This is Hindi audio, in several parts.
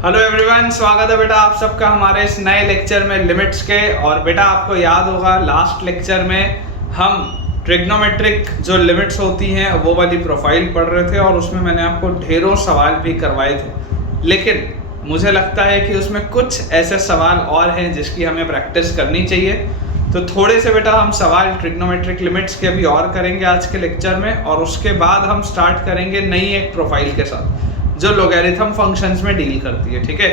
हेलो एवरीवन, स्वागत है बेटा आप सबका हमारे इस नए लेक्चर में लिमिट्स के। और बेटा आपको याद होगा लास्ट लेक्चर में हम ट्रिग्नोमेट्रिक जो लिमिट्स होती हैं वो वाली प्रोफाइल पढ़ रहे थे और उसमें मैंने आपको ढेरों सवाल भी करवाए थे, लेकिन मुझे लगता है कि उसमें कुछ ऐसे सवाल और हैं जिसकी हमें प्रैक्टिस करनी चाहिए। तो थोड़े से बेटा हम सवाल ट्रिग्नोमेट्रिक लिमिट्स के अभी और करेंगे आज के लेक्चर में, और उसके बाद हम स्टार्ट करेंगे नई एक प्रोफाइल के साथ जो लोगैरिथम फंक्शंस में डील करती है। ठीक है,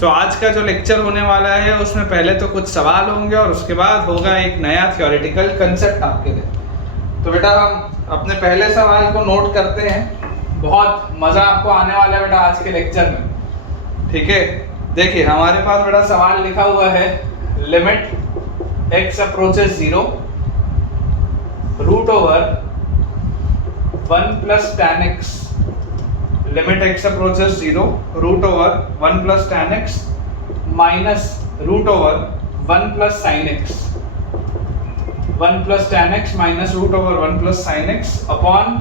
तो आज का जो लेक्चर होने वाला है उसमें पहले तो कुछ सवाल होंगे और उसके बाद होगा एक नया थ्योरेटिकल कंसेप्ट आपके लिए। तो बेटा हम अपने पहले सवाल को नोट करते हैं, बहुत मजा आपको आने वाला है बेटा आज के लेक्चर में। ठीक है, देखिए हमारे पास बेटा सवाल लिखा हुआ है limit x approaches 0 root over 1 plus tan x, limit x approaches 0 root over 1 plus tan x minus root over 1 plus sin x, 1 plus tan x minus root over 1 plus sin x upon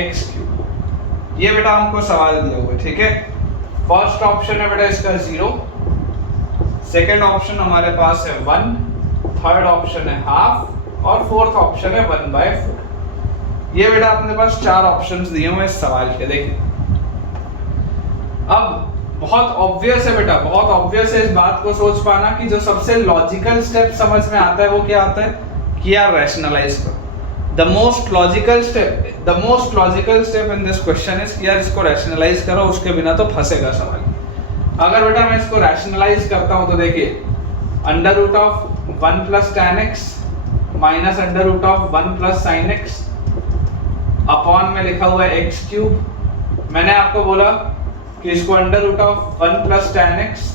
x cube. ये बेटा हमको सवाल दिया हुआ है। ठीक है, फर्स्ट ऑप्शन है बेटा इसका 0, सेकेंड ऑप्शन हमारे पास है 1, थर्ड ऑप्शन है हाफ और फोर्थ ऑप्शन है 1/4। ये बेटा अपने पास चार ऑप्शंस दिए हुए इस सवाल के। देखिए अब बहुत ऑब्वियस है बेटा, बहुत ऑब्वियस है इस बात को सोच पाना कि जो सबसे लॉजिकल स्टेप समझ में आता है वो क्या आता है कि यार रैशनलाइज करो। The most logical step in this question is कि यार इसको रैशनलाइज करो, उसके बिना तो फंसेगा सवाल। अगर बेटा मैं इसको रैशनलाइज करता हूं तो देखिए under root of 1 plus tan x minus under root of 1 plus sin x upon में लिखा हुआ है x क्यूब। मैंने आपको बोला कि इसको under root of 1 plus tan x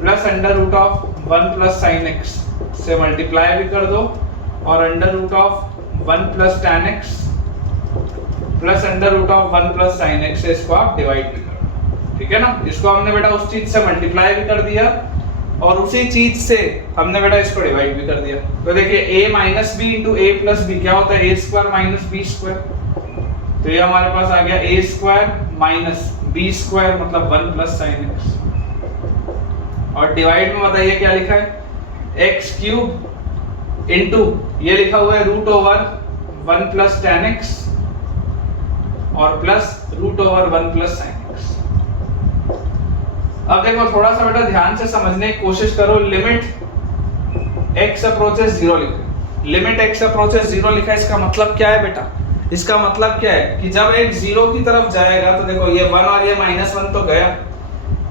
plus under root of 1 plus sin x से मल्टीप्लाई भी कर दो और under root of 1 plus tan x plus under root of 1 plus sin x से इसको आप डिवाइड भी कर दो। ठीक है ना, इसको हमने बेटा उस चीज से मल्टीप्लाई भी कर दिया और उसी चीज से हमने बेटा इसको डिवाइड भी कर दिया। तो देखिए a minus B into A plus B क्या होता है, a square minus B square. तो ये हमारे पास आ गया a square minus B square मतलब 1 प्लस sin x, और डिवाइड में बताइए क्या लिखा है x क्यूब इंटू ये लिखा हुआ है root over 1 plus tan x और plus root over 1 plus sin x। अब देखो थोड़ा सा बेटा ध्यान से समझने की कोशिश करो। लिमिट x अप्रोचेस 0 लिखा, लिमिट x अप्रोचेस 0 लिखा, इसका मतलब क्या है बेटा? इसका मतलब क्या है कि जब x 0 की तरफ जाएगा तो देखो ये 1 और ये -1 तो गया,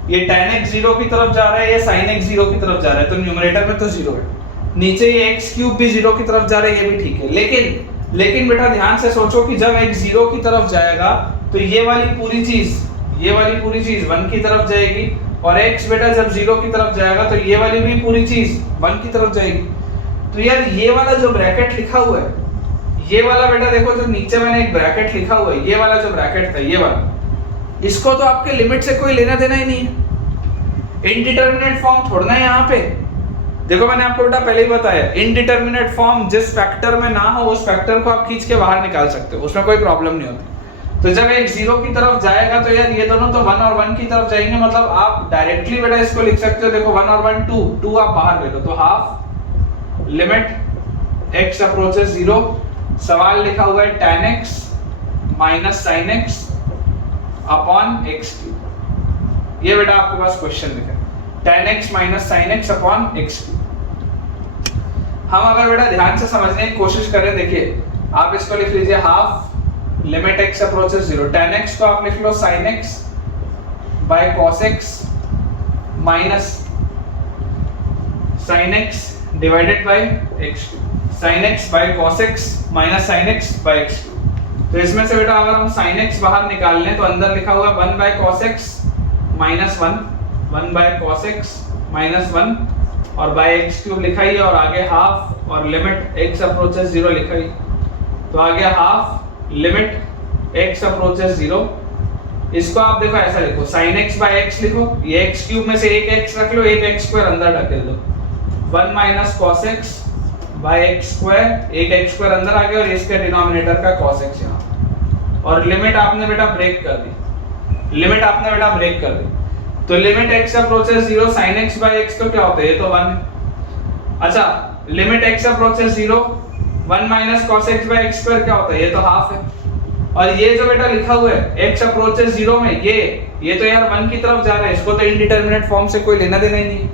ये tan x 0 की तरफ जा रहा है, ये sin x 0 की तरफ जा रहा है, तो न्यूमरेटर में तो 0 है। नीचे ये x क्यूब भी 0 की तरफ जा रहा है, ये भी ठीक है। लेकिन बेटा ध्यान से सोचो कि जब x 0 की तरफ जाएगा तो ये वाली पूरी चीज 1 की तरफ जाएगी, और x बेटा जब 0 की तरफ जाएगा तो ये वाली भी पूरी चीज 1 की तरफ जाएगी। तो यार ये वाला जो ब्रैकेट लिखा हुआ है, ये वाला बेटा देखो जो नीचे मैंने एक ब्रैकेट लिखा हुआ है, ये वाला जो ब्रैकेट था ये वाला, इसको तो आपके लिमिट से कोई लेना देना ही नहीं है। इनडिटरमिनेट फॉर्म छोड़ना है यहाँ पे। देखो मैंने आपको बेटा पहले ही बताया, इनडिटरमिनेट फॉर्म जिस फैक्टर में ना हो उस फैक्टर को आप खींच के बाहर निकाल सकते हो, उसमें कोई प्रॉब्लम नहीं होती। तो जब एक 0 की तरफ जाएगा तो यार ये दोनों तो 1 और 1 की तरफ जाएंगे, मतलब आप डायरेक्टली बेटा इसको लिख सकते हो। देखो 1 और 1 2 आप बाहर ले लो, तो हाफ लिमिट x अप्रोचेस 0, सवाल लिखा हुआ है tan x minus sin x upon x cube. ये बेटा आपके पास क्वेश्चन लिखा है tan x minus sin x upon x cube. हम अगर बेटा ध्यान से समझने की कोशिश करें, देखिए आप इसको लिख लीजिए half limit x approaches 0, tan x को आप लिख लो sin x by cos x minus sin x divided by x cube, sin x by cos x minus sin x by x cube. तो इसमें से बेटा अगर हम sin x बाहर निकाल लें तो अंदर लिखा हुआ 1 by cos x minus 1 by cos x minus 1 और बाय x क्यूब लिखा ही, और आगे हाफ और लिमिट x अप्रोचेस 0 लिखा ही, तो आ गया हाफ लिमिट x अप्रोचेस 0। इसको आप देखो ऐसा लिखो sin x बाय x लिखो, ये x क्यूब में से एक x रख लो, एक x स्क्वायर अंदर ढकेल दो, 1 minus cos x by x square, एक x स्क्वायर अंदर आ गया और इसके डिनोमिनेटर का cos x यहाँ, और लिमिट आपने बेटा ब्रेक कर दी, लिमिट आपने बेटा ब्रेक कर दी। तो limit x approaches 0 sin x by x तो क्या होता है, ये तो 1 है। अच्छा limit x approaches 0 1 minus cos x by x square क्या होता है, ये तो हाफ है। और ये जो बेटा लिखा हुआ है x अप्रोचेस 0 में ये तो यार 1 की तरफ जा रहा है, इसको तो इनडिटरमिनेट फॉर्म से कोई लेना देना ही नहीं।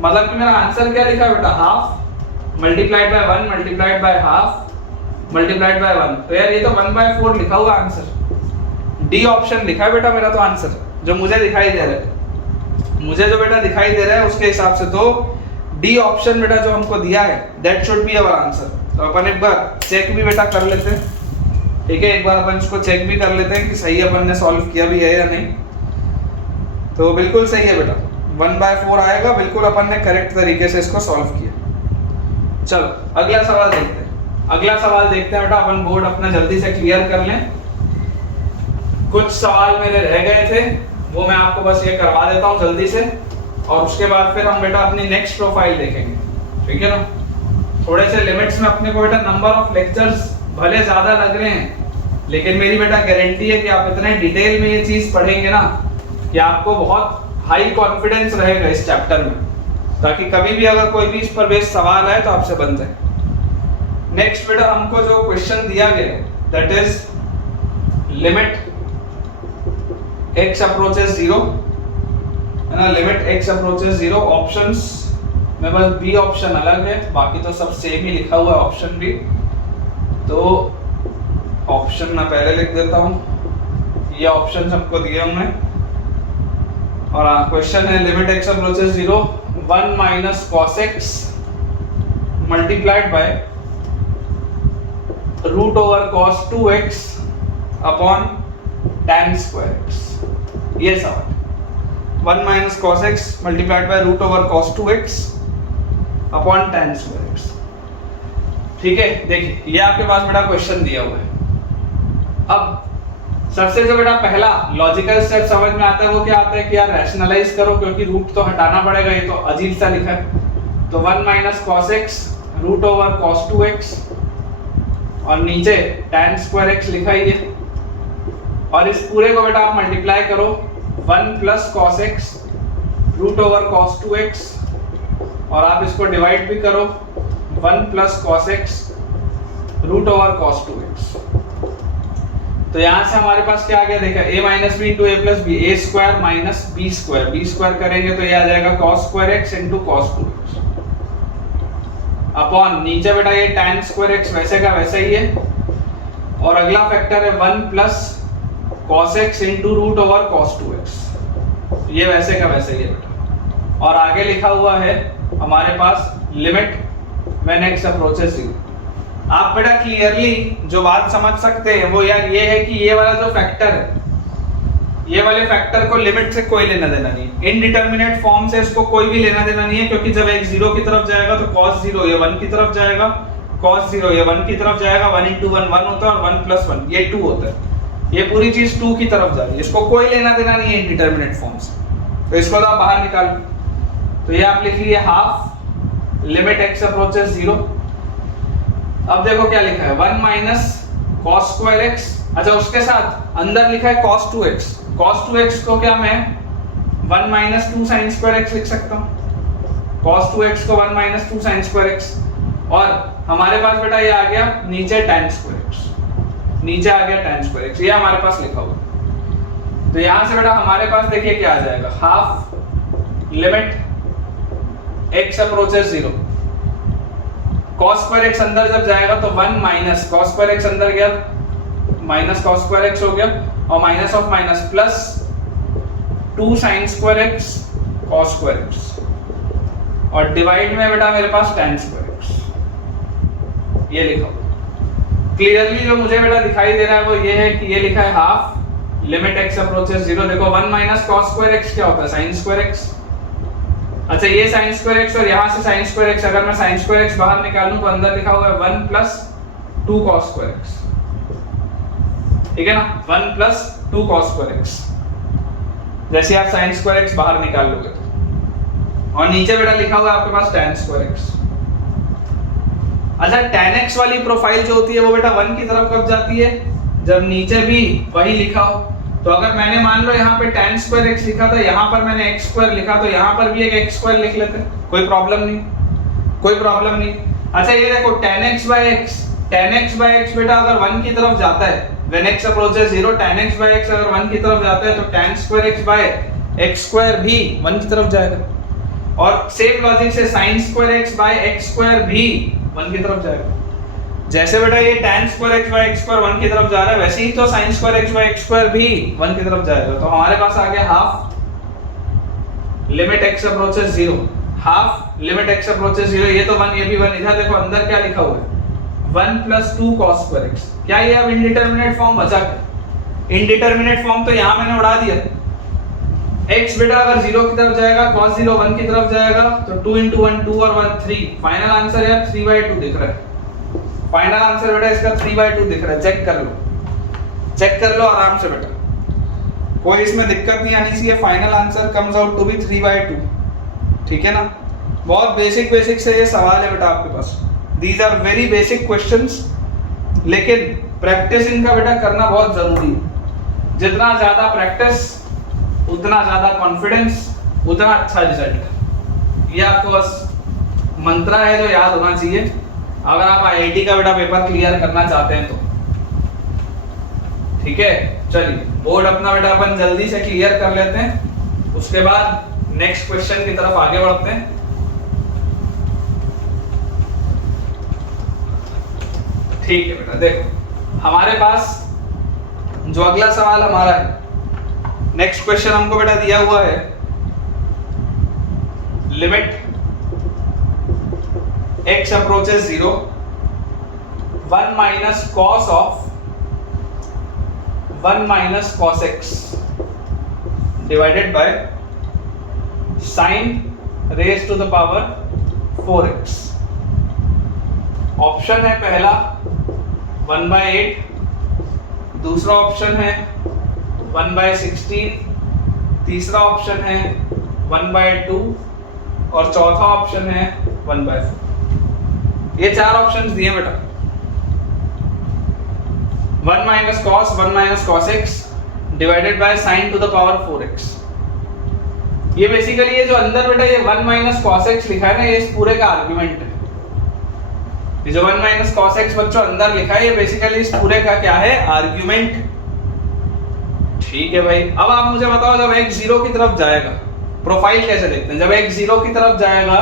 मतलब कि मेरा आंसर क्या लिखा है बेटा, half multiplied by 1 multiplied by half multiplied by 1। तो यार ये तो 1/4 लिखा हुआ आंसर। डी ऑप्शन लिखा है बेटा मेरा तो आंसर, जो मुझे दिखाई दे रहा है, मुझे जो बेटा दिखाई दे रहा है उसके हिसाब से तो डी ऑप्शन बेटा जो हमको दिया है that should be our answer. तो अपन एक बार चेक भी बेटा कर लेते हैं, ठीक है, एक बार अपन इसको चेक भी कर लेते हैं कि सही अपन ने सॉल्व किया भी है या नहीं। तो बिल्कुल सही है बेटा, 1/4 आएगा, बिल्कुल अपन ने करेक्ट तरीके से इसको सॉल्व किया। चलो अगला सवाल देखते हैं। अगला सवाल देखते हैं बेटा, अपन बोर्ड अपना जल्दी से क्लियर कर लें। कुछ सवाल मेरे रह गए थे, वो मैं आपको बस ये करवा देता हूँ जल्दी से, और उसके बाद फिर हम बेटा अपनी नेक्स्ट प्रोफाइल देखेंगे, ठीक है ना। थोड़े से लिमिट्स में अपने को बेटा नंबर ऑफ लेक्चर्स भले ज्यादा लग रहे हैं, लेकिन मेरी बेटा गारंटी है कि आप इतने डिटेल में ये चीज पढ़ेंगे ना कि आपको बहुत हाई कॉन्फिडेंस रहेगा इस चैप्टर में, ताकि कभी भी अगर कोई भी इस पर बेस्ड सवाल आए तो आपसे बन जाए। नेक्स्ट बेटा हमको जो क्वेश्चन दिया गया that is limit x approaches 0, है ना, लिमिट x अप्रोचेस 0। ऑप्शंस में बस बी ऑप्शन अलग है, बाकी तो सब सेम ही लिखा हुआ है ऑप्शन भी। तो ऑप्शन मैं पहले लिख देता हूँ, ये ऑप्शन हमको दिए होंगे। और क्वेश्चन है limit x approaches 0 1 minus cos x multiplied by root over cos 2x upon tan square x। ये सवाल 1 minus cos x multiplied by root over cos 2x upon tan square x, ठीक है। देखिए ये आपके पास बेटा क्वेश्चन दिया हुआ है। अब सबसे जो बेटा पहला लॉजिकल स्टेप समझ में आता है वो क्या आता है कि यार रैशनलाइज करो, क्योंकि रूट तो हटाना पड़ेगा, ये तो अजीब सा लिखा है। तो 1 minus cos x root over cos 2x और नीचे tan स्क्वायर x लिखा ही है, और इस पूरे को बेटा आप मल्टीप्लाई करो 1 plus cos x root over cos 2x, और आप इसको डिवाइड भी करो 1 plus cos x root over cos 2x। तो यहां से हमारे पास क्या आ गया, देखा a minus B into A plus B, A square minus B square करेंगे तो ये आ जाएगा cos square x into cos 2x upon नीचे बेटा ये tan स्क्वायर x वैसे का वैसे ही है, और अगला फैक्टर है 1 plus cos x into root over cos 2x, ये वैसे का वैसे ही है बेटा। और आगे लिखा हुआ है हमारे पास लिमिट व्हेन x अप्रोचेस 0। आप बेटा क्लियरली जो बात समझ सकते हैं वो यार ये है कि ये वाला जो फैक्टर है, ये वाले फैक्टर को लिमिट से कोई लेना देना नहीं है, इनडिटरमिनेट फॉर्म से इसको कोई भी लेना देना नहीं है, क्योंकि जब x 0 की तरफ जाएगा तो cos 0 ये 1 की तरफ जाएगा, cos 0 ये 1 की तरफ जाएगा, 1 into 1 1 होता है और 1 plus 1 ये 2 होता है। ये पूरी चीज 2 की तरफ जा रही है, इसको कोई लेना देना नहीं है इनडिटरमिनेट फॉर्म से, तो इसको तो आप बाहर निकाल। तो ये आप लिख लीजिए हाफ लिमिट x अप्रोचेस 0। अब देखो क्या लिखा है 1 माइनस cos स्क्वायर x, अच्छा उसके साथ अंदर लिखा है cos 2x, cos 2x को क्या मैं 1 माइनस 2 sin स्क्वायर x लिख सकता हूँ, cos 2x को 1 माइनस 2 sin स्क्वायर x, और हमारे पास बेटा ये आ गया नीचे tan स्क्वायर x, नीचे आ गया tan स्क्वायर x, ये हमारे पास लिखा हुआ। तो यहां से बेटा हमारे पास देखिए क्या आ जाएगा, half limit x approaches 0, cos square x अंदर जब जाएगा तो 1 माइनस cos स्क्वायर x अंदर गया, माइनस cos स्क्वायर x हो गया, और minus of minus plus 2 sin square x cos square x, और डिवाइड में बेटा मेरे पास tan स्क्वायर x, ये लिखा हुआ। क्लियरली जो मुझे बेटा दिखाई दे रहा है वो ये है कि ये लिखा है हाफ लिमिट x अप्रोचेस 0। देखो 1 माइनस cos स्क्वायर x क्या होता है, sin स्क्वायर x। अच्छा ये sin स्क्वायर x और यहाँ से sin स्क्वायर x, अगर मैं sin स्क्वायर x बाहर निकालूं तो अंदर लिखा हुआ है 1 प्लस 2 cos स्क्वायर x, ठीक है ना, 1 प्लस 2 cos स्क्वायर x। जैसे आप sin स्क्वायर x बाहर निकाल लोगे तो, और नीचे बेटा लिखा हुआ है आपके पास tan स्क्वायर x। अच्छा tan x वाली प्रोफाइल जो होती है वो बेटा 1 की तरफ कब जाती है, जब नीचे भी वही लिखा हो। तो अगर मैंने मान लो यहाँ पे tan स्क्वायर x लिखा था, यहाँ पर मैंने x स्क्वायर लिखा, तो यहाँ पर भी एक x स्क्वायर लिख लेते हैं, कोई प्रॉब्लम नहीं, कोई प्रॉब्लम नहीं। अच्छा ये देखो tan x by x बेटा अगर 1 की तरफ जाता है, when x approaches 0, tan x by x अगर 1 की तरफ जाता है तो tan square x by x square भी 1 की तरफ जाएगा, और सेम लॉजिक से sin square x by x square भी 1 की तरफ जाएगा। जैसे बेटा ये tan square x by x square 1 की तरफ जा रहा है, वैसे ही तो sin square x by x square भी 1 की तरफ जाएगा। तो हमारे पास आ गया half limit x approaches 0, half limit x approaches 0, ये तो 1, ये भी 1। इधर देखो अंदर क्या लिखा हुआ है, 1 + 2 cos स्क्वायर x। क्या ये अब इंडिटरमिनेट फॉर्म बचा क्या? इंडिटरमिनेट फॉर्म तो यहाँ मैंने उड़ा दिया। x बेटा अगर 0 की तरफ जाएगा, cos 0 1 की तरफ जाएगा, तो 2 × 1 2 और 1 3। फाइनल आंसर यार 3/2 दिख रहा है। फाइनल आंसर बेटा इसका 3/2 दिख रहा है, चेक कर लो आराम से बेटा, कोई इसमें दिक्कत नहीं आनी चाहिए। Final answer comes out to be 3/2, ठीक है ना। बहुत बेसिक से ये सवाल है बेटा आपके पास, these are very basic questions, लेकिन प्रैक्टिस इनका बेटा करना बहुत जरूरी है। जितना ज्यादा प्रैक्टिस उतना ज्यादा कॉन्फिडेंस, उतना अच्छा रिजल्ट। ये आपको बस मंत्रा है जो याद होना चाहिए अगर आप आईआईटी का बेटा पेपर क्लियर करना चाहते हैं तो, ठीक है। चलिए बोर्ड अपना बेटा अपन जल्दी से क्लियर कर लेते हैं, उसके बाद नेक्स्ट क्वेश्चन की तरफ आगे बढ़ते हैं। ठीक है बेटा, देखो हमारे पास जो अगला सवाल हमारा है, नेक्स्ट क्वेश्चन हमको बेटा दिया हुआ है, limit x approaches 0, 1 minus cos of 1 minus cos x divided by sin raised to the power 4x। Option है पहला 1/8, दूसरा ऑप्शन है 1/16, तीसरा ऑप्शन है 1/2 और चौथा ऑप्शन है 1/4। ये चार ऑप्शंस दिए बेटा, 1 minus cos 1 minus cos x divided bye sin to the power 4x। ये बेसिकली ये जो अंदर बेटा ये 1 minus cos x लिखा है ना, ये इस पूरे का आर्गुमेंट है। ये जो 1 minus cos x बच्चों अंदर लिखा है, ये बेसिकली इस पूरे का क्या है, आर्गुमेंट। ठीक है भाई, अब आप मुझे बताओ जब x 0 की तरफ जाएगा, प्रोफाइल कैसे देखते हैं। जब x 0 की तरफ जाएगा,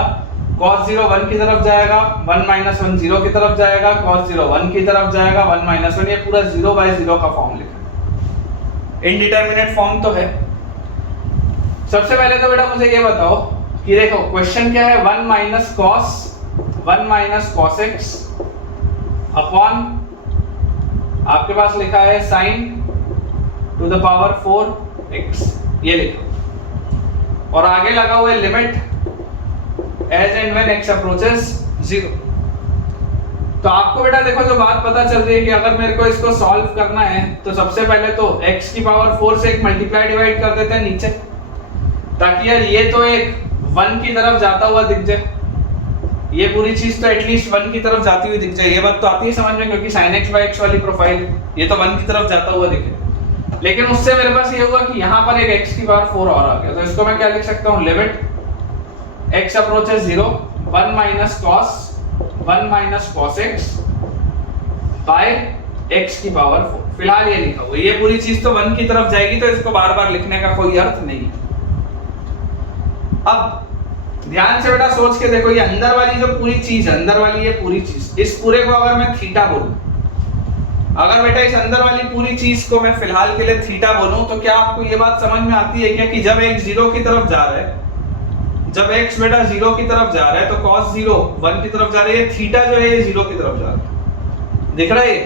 cos 0 1 की तरफ जाएगा, 1 - 1 0 की तरफ जाएगा, cos 0 1 की तरफ जाएगा, 1 - 1, ये पूरा 0/0 का फॉर्म लिखा है। इनडिटरमिनेट फॉर्म तो है। सबसे पहले तो बेटा मुझे ये बताओ कि देखो क्वेश्चन क्या है, 1 minus cos x अपॉन आपके पास लिखा है sin to the power 4x, ये लिखा, और आगे लगा हुआ है limit as and when x approaches 0। तो आपको बेटा देखो जो बात पता चल रही है कि अगर मेरे को इसको सॉल्व करना है तो सबसे पहले तो x की पावर 4 से एक मल्टीप्लाई डिवाइड कर देते हैं नीचे, ताकि यार ये तो एक 1 की तरफ जाता हुआ दिख जाए, ये पूरी चीज तो एटलीस्ट 1 की तरफ जाती हुई दिख जाए। ये बात तो आती है समझ में, क्योंकि sin x by x वाली प्रोफाइल ये तो 1 की तरफ जाता हुआ दिखे। लेकिन उससे मेरे पास ये हुआ कि यहाँ पर एक x की पावर 4 और आ गया, तो इसको मैं क्या लिख सकता हूँ, limit x approaches 0, 1 minus cos x by x की पावर 4। फिलहाल ये लिखा हुआ, ये पूरी चीज तो 1 की तरफ जाएगी, तो इसको बार बार लिखने का कोई अर्थ नहीं है। अब ध्यान से बेटा सोच के देखो, ये अंदर वाली जो पूरी चीज है, अंदर वाली ये पूरी चीज, इस पूरे को अगर मैं थीटा बोलूं, अगर बेटा इस अंदर वाली पूरी चीज को मैं फिलहाल के लिए थीटा बोलूं, तो क्या आपको ये बात समझ में आती है क्या कि जब x 0 की तरफ जा रहा है, जब x बेटा 0 की तरफ जा रहा है तो cos 0 1 की तरफ जा रही है, थीटा जो है ये 0 की तरफ जा रहा है, दिख रहा है ये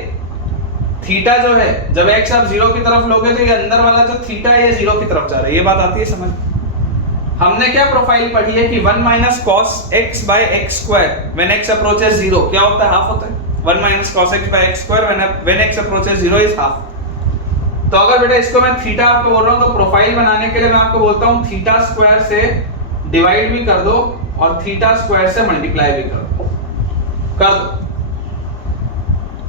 थीटा जो है, जब x आप 0 की तरफ लोगे तो ये अंदर वाला जो थीटा है ये 0 की तरफ जा रहा है। ये बात आती है समझ। हमने क्या प्रोफाइल पढ़ी है कि 1 minus cos x by x square when x approaches 0 क्या होता है, हाफ होता है। 1 minus cos x by x square when x approaches 0 is half। तो अगर बेटा इसको मैं थीटा आपको बोल रहा हूँ, तो प्रोफाइल बनाने के लिए मैं आपको बोलता हूँ थीटा स्क्वायर से डिवाइड भी कर दो और थीटा स्क्वायर से मल्टीप्लाई भी कर दो।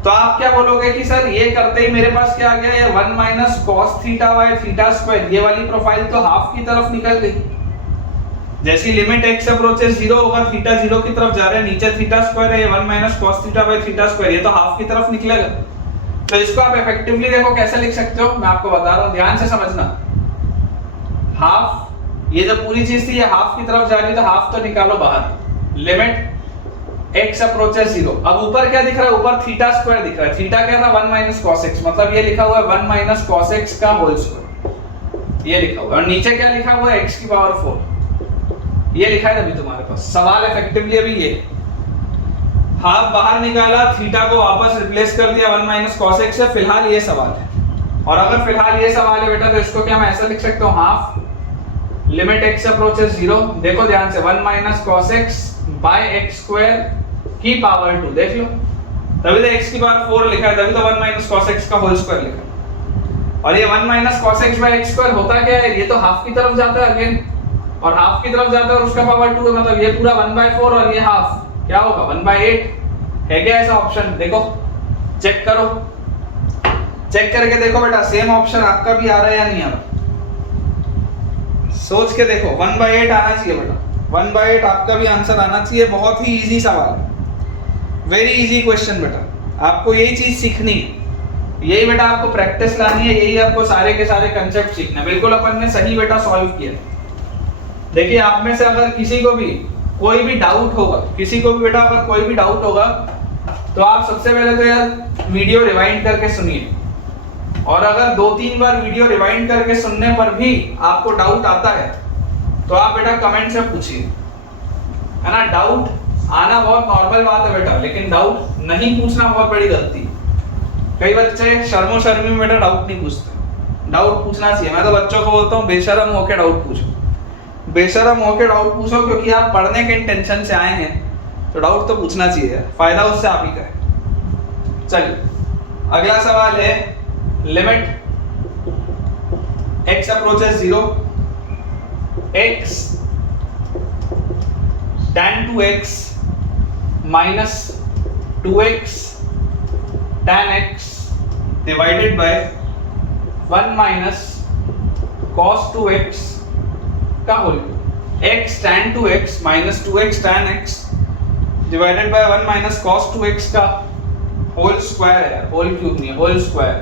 तो आप क्या बोलोगे कि सर ये करते ही मेरे पास क्या आ गया, ये 1 minus cos theta by theta square, ये वाली प्रोफाइल तो हाफ की तरफ निकल गई। जैसी लिमिट x अप्रोचेस 0 होगा, थीटा 0 की तरफ जा रहा है, नीचे थीटा स्क्वायर है, ये 1 minus cos theta by theta square, ये तो हाफ की तरफ निकलेगा। तो इसको आप इफेक्टिवली देखो कैसे लिख सकते हो, मैं आपको बता रहा हूं, ध्यान से समझना। हाफ, ये जो पूरी चीज थी ये हाफ की तरफ जा रही है, तो हाफ तो निकालो बाहर। लिमिट x अप्रोचेस 0, अब ऊपर क्या दिख रहा है, ऊपर थीटा स्क्वायर दिख रहा है। थीटा क्या था, 1 माइनस cos x, मतलब ये लिखा हुआ है 1 माइनस cos x का होल स्क्वायर, ये लिखा हुआ है। और नीचे क्या लिखा हुआ है, x की पावर 4, ये लिखा है अभी तुम्हारे पास। सवाल इफेक्टिवली अभी ये हाफ बाहर निकाला, थीटा को वापस रिप्लेस कर दिया 1 माइनस cos x से, फिलहाल ये सवाल है। और अगर फिलहाल ये सवाल है बेटा, तो इसको क्या मैं ऐसा लिख सकता हूँ, हाफ लिमिट x अप्रोचेस 0, देखो ध्यान से, 1 minus cos x by x square की पावर 2, देख लो, तभी तो x की पावर 4 लिखा है, तभी तो 1 माइनस cos x का होल स्क्वायर लिखा है। और ये 1 minus cos x by x square होता क्या है, ये तो हाफ की तरफ जाता है अगेन, और हाफ की तरफ जाता है और उसका पावर 2 है, मतलब ये पूरा 1/4 और ये हाफ क्या होगा 1/8। है क्या ऐसा ऑप्शन, देखो चेक करो, चेक करके देखो बेटा, सेम ऑप्शन आपका भी आ रहा है या नहीं आ रहा, सोच के देखो। 1/8 आना चाहिए बेटा, 1/8 आपका भी आंसर आना चाहिए। बहुत ही इजी सवाल है, वेरी इजी क्वेश्चन बेटा। आपको यही चीज सीखनी है, यही बेटा आपको प्रैक्टिस लानी है, यही आपको सारे के सारे कंसेप्ट सीखना है। बिल्कुल अपन ने सही बेटा सॉल्व किया। देखिए आप में से अगर किसी को भी कोई भी डाउट होगा, किसी को भी बेटा अगर कोई भी डाउट होगा, तो आप सबसे पहले तो यार वीडियो रिवाइंड करके सुनिए, और अगर 2-3 बार वीडियो रिवाइंड करके सुनने पर भी आपको डाउट आता है, तो आप बेटा कमेंट से पूछिए, है ना। डाउट आना बहुत नॉर्मल बात है बेटा, लेकिन डाउट नहीं पूछना बहुत बड़ी गलती है। कई बच्चे शर्मो शर्मी में बेटा डाउट नहीं पूछते, डाउट पूछना चाहिए। मैं तो बच्चों को बोलता हूँ बेशर्म होके डाउट पूछो, बेशर्म होके डाउट पूछो, क्योंकि आप पढ़ने के इंटेंशन से आए हैं, तो डाउट तो पूछना चाहिए यार, फायदा उससे आप ही का है। चलिए अगला सवाल है, limit x approaches 0, x tan 2x minus 2x tan x divided by 1 minus cos 2x का whole, x tan 2x minus 2x tan x divided by 1 minus cos 2x का होल स्क्वायर है, होल क्यूब नहीं, whole square,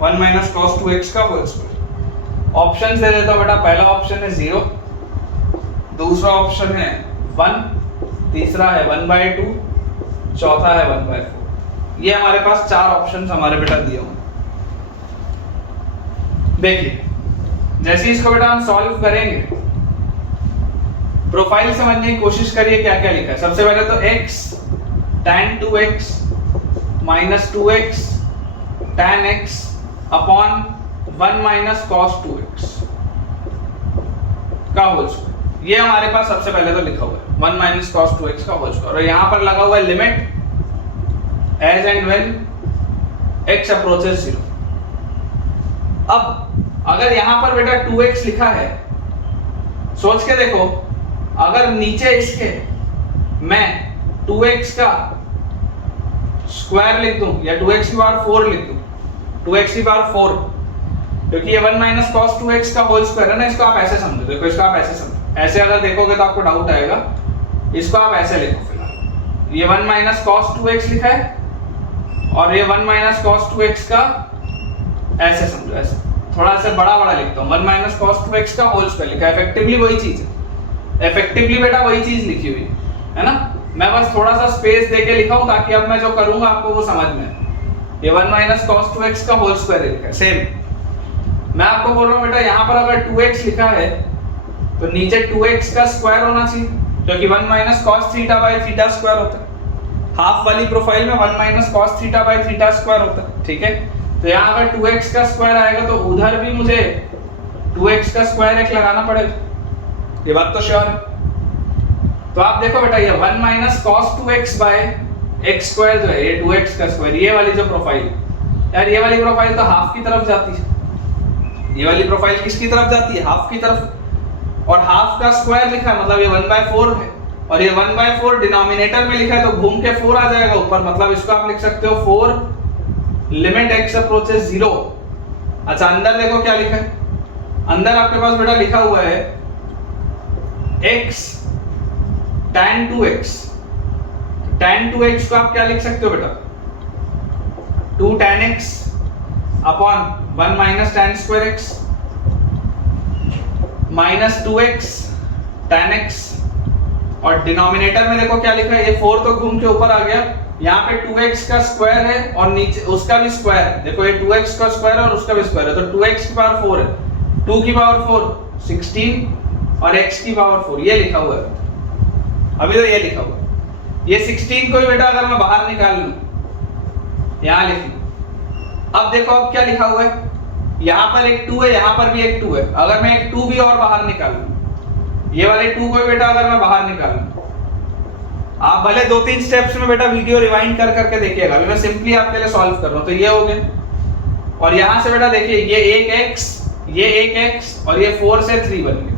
1 minus cos 2x का होल स्क्वायर। ऑप्शन दे देता हूं बेटा, पहला ऑप्शन है 0, दूसरा ऑप्शन है 1, तीसरा है 1/2, चौथा है 1/4। ये हमारे पास 4 ऑप्शंस हमारे बेटा दिए हुए। देखिए जैसे इसको बेटा हम सॉल्व करेंगे, प्रोफाइल समझने की कोशिश करिए क्या क्या लिखा है। सबसे पहले तो x tan 2x minus 2x tan x upon 1 minus cos 2x का होल स्क्वायर, ये हमारे पास सबसे पहले तो लिखा हुआ है 1 minus cos 2x का होल स्क्वायर, और यहां पर लगा हुआ है limit as and when x approaches 0। अब अगर यहां पर बेटा 2x लिखा है, सोच के देखो, अगर नीचे इसके मैं 2x का स्क्वायर लिख दूं या 2x की पावर 4 लिख दूं, 2x की पावर 4, क्योंकि ये 1 minus cos 2x का होल स्क्वायर है ना, इसको आप ऐसे समझो। देखो इसको आप ऐसे समझो, ऐसे अगर देखोगे तो आपको डाउट आएगा, इसको आप ऐसे लिखो। फिलहाल ये 1 minus cos 2x लिखा है, और ये 1 minus cos 2x का ऐसे समझो, ऐसे थोड़ा सा बड़ा बड़ा लिखता हूँ, 1 minus cos 2x का होल स्क्वायर लिखा है। इफेक्टिवली वही चीज है, इफेक्टिवली बेटा वही चीज लिखी हुई है ना। मैं बस थोड़ा सा स्पेस देके लिखा हूँ ताकि अब मैं जो करूंगा आपको वो समझ में आए। ये 1 minus cos 2x का होल स्क्वायर लिखा है। सेम मैं आपको बोल रहा हूँ बेटा, यहाँ पर अगर 2x लिखा है तो नीचे 2x का स्क्वायर होना चाहिए, क्योंकि 1 minus cos theta by theta square होता है। हाफ वाली प्रोफाइल में 1 minus cos theta by theta square होता है, ठीक है। तो यहाँ अगर 2x का स्क्वायर आएगा तो उधर भी मुझे 2x का स्क्वायर एक लगाना पड़ेगा, ये बात तो श्योर है। तो आप देखो बेटा, ये 1 minus cos 2x by x square जो है, ये 2x का स्क्वायर, ये वाली जो प्रोफाइल यार, ये वाली प्रोफाइल तो हाफ की तरफ जाती है। ये वाली प्रोफाइल किसकी तरफ जाती है, हाफ की तरफ, और हाफ का स्क्वायर लिखा है मतलब ये 1/4 है, और ये 1/4 डिनोमिनेटर में लिखा है तो घूम के 4 आ जाएगा ऊपर, मतलब इसको आप लिख सकते हो 4 लिमिट x अप्रोचेस 0। अच्छा अंदर देखो क्या लिखा है, अंदर आपके पास बेटा लिखा हुआ है x tan 2x। tan 2x को आप क्या लिख सकते हो बेटा, 2 tan x upon 1 minus tan square x minus 2x tan x, और डिनोमिनेटर में देखो क्या लिखा है, ये 4 तो घूम के ऊपर आ गया, यहाँ पे 2x का स्क्वायर है और नीचे उसका भी स्क्वायर है, देखो ये 2x का स्क्वायर है और उसका भी स्क्वायर है, तो 2x की पावर 4 है, 2 की पावर 4 16 और x की पावर 4, ये लिखा हुआ है अभी, तो ये लिखा हुआ है। ये 16 को ही बेटा अगर मैं बाहर निकाल लूं, यहां लिख लूं, अब देखो अब क्या लिखा हुआ है, यहां पर एक 2 है, यहां पर भी एक 2 है, अगर मैं एक 2 भी और बाहर निकाल लूं, ये वाले 2 को ही बेटा अगर मैं बाहर निकाल लूं, आप भले 2-3 स्टेप्स में बेटा वीडियो रिवाइंड कर करके देखिएगा, अभी मैं सिंपली आपके लिए सॉल्व कर रहा हूं, तो ये हो गए, और यहां से बेटा देखिए ये एक x, ये एक x और ये 4 से 3 बन गए,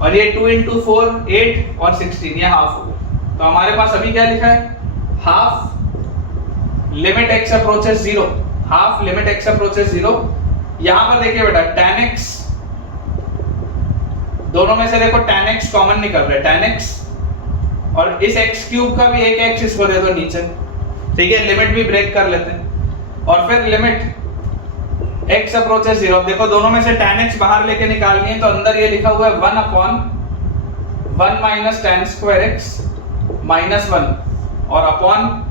और ये 2 into 4 8 और 16, ये हाफ हो गया। तो हमारे पास अभी क्या लिखा है, half limit x approaches 0, half limit x approaches 0। यहां पर देखिए बेटा tan x, दोनों में से देखो tan x कॉमन निकल रहा है, tan x, और इस x क्यूब का भी एक x इसको दे दो नीचे, ठीक है, लिमिट भी ब्रेक कर लेते हैं, और फिर लिमिट x अप्रोचेस 0। देखो दोनों में से tan x बाहर लेके निकालनी है, तो अंदर ये लिखा हुआ है 1 upon 1 minus tan square x minus 1, और अपॉन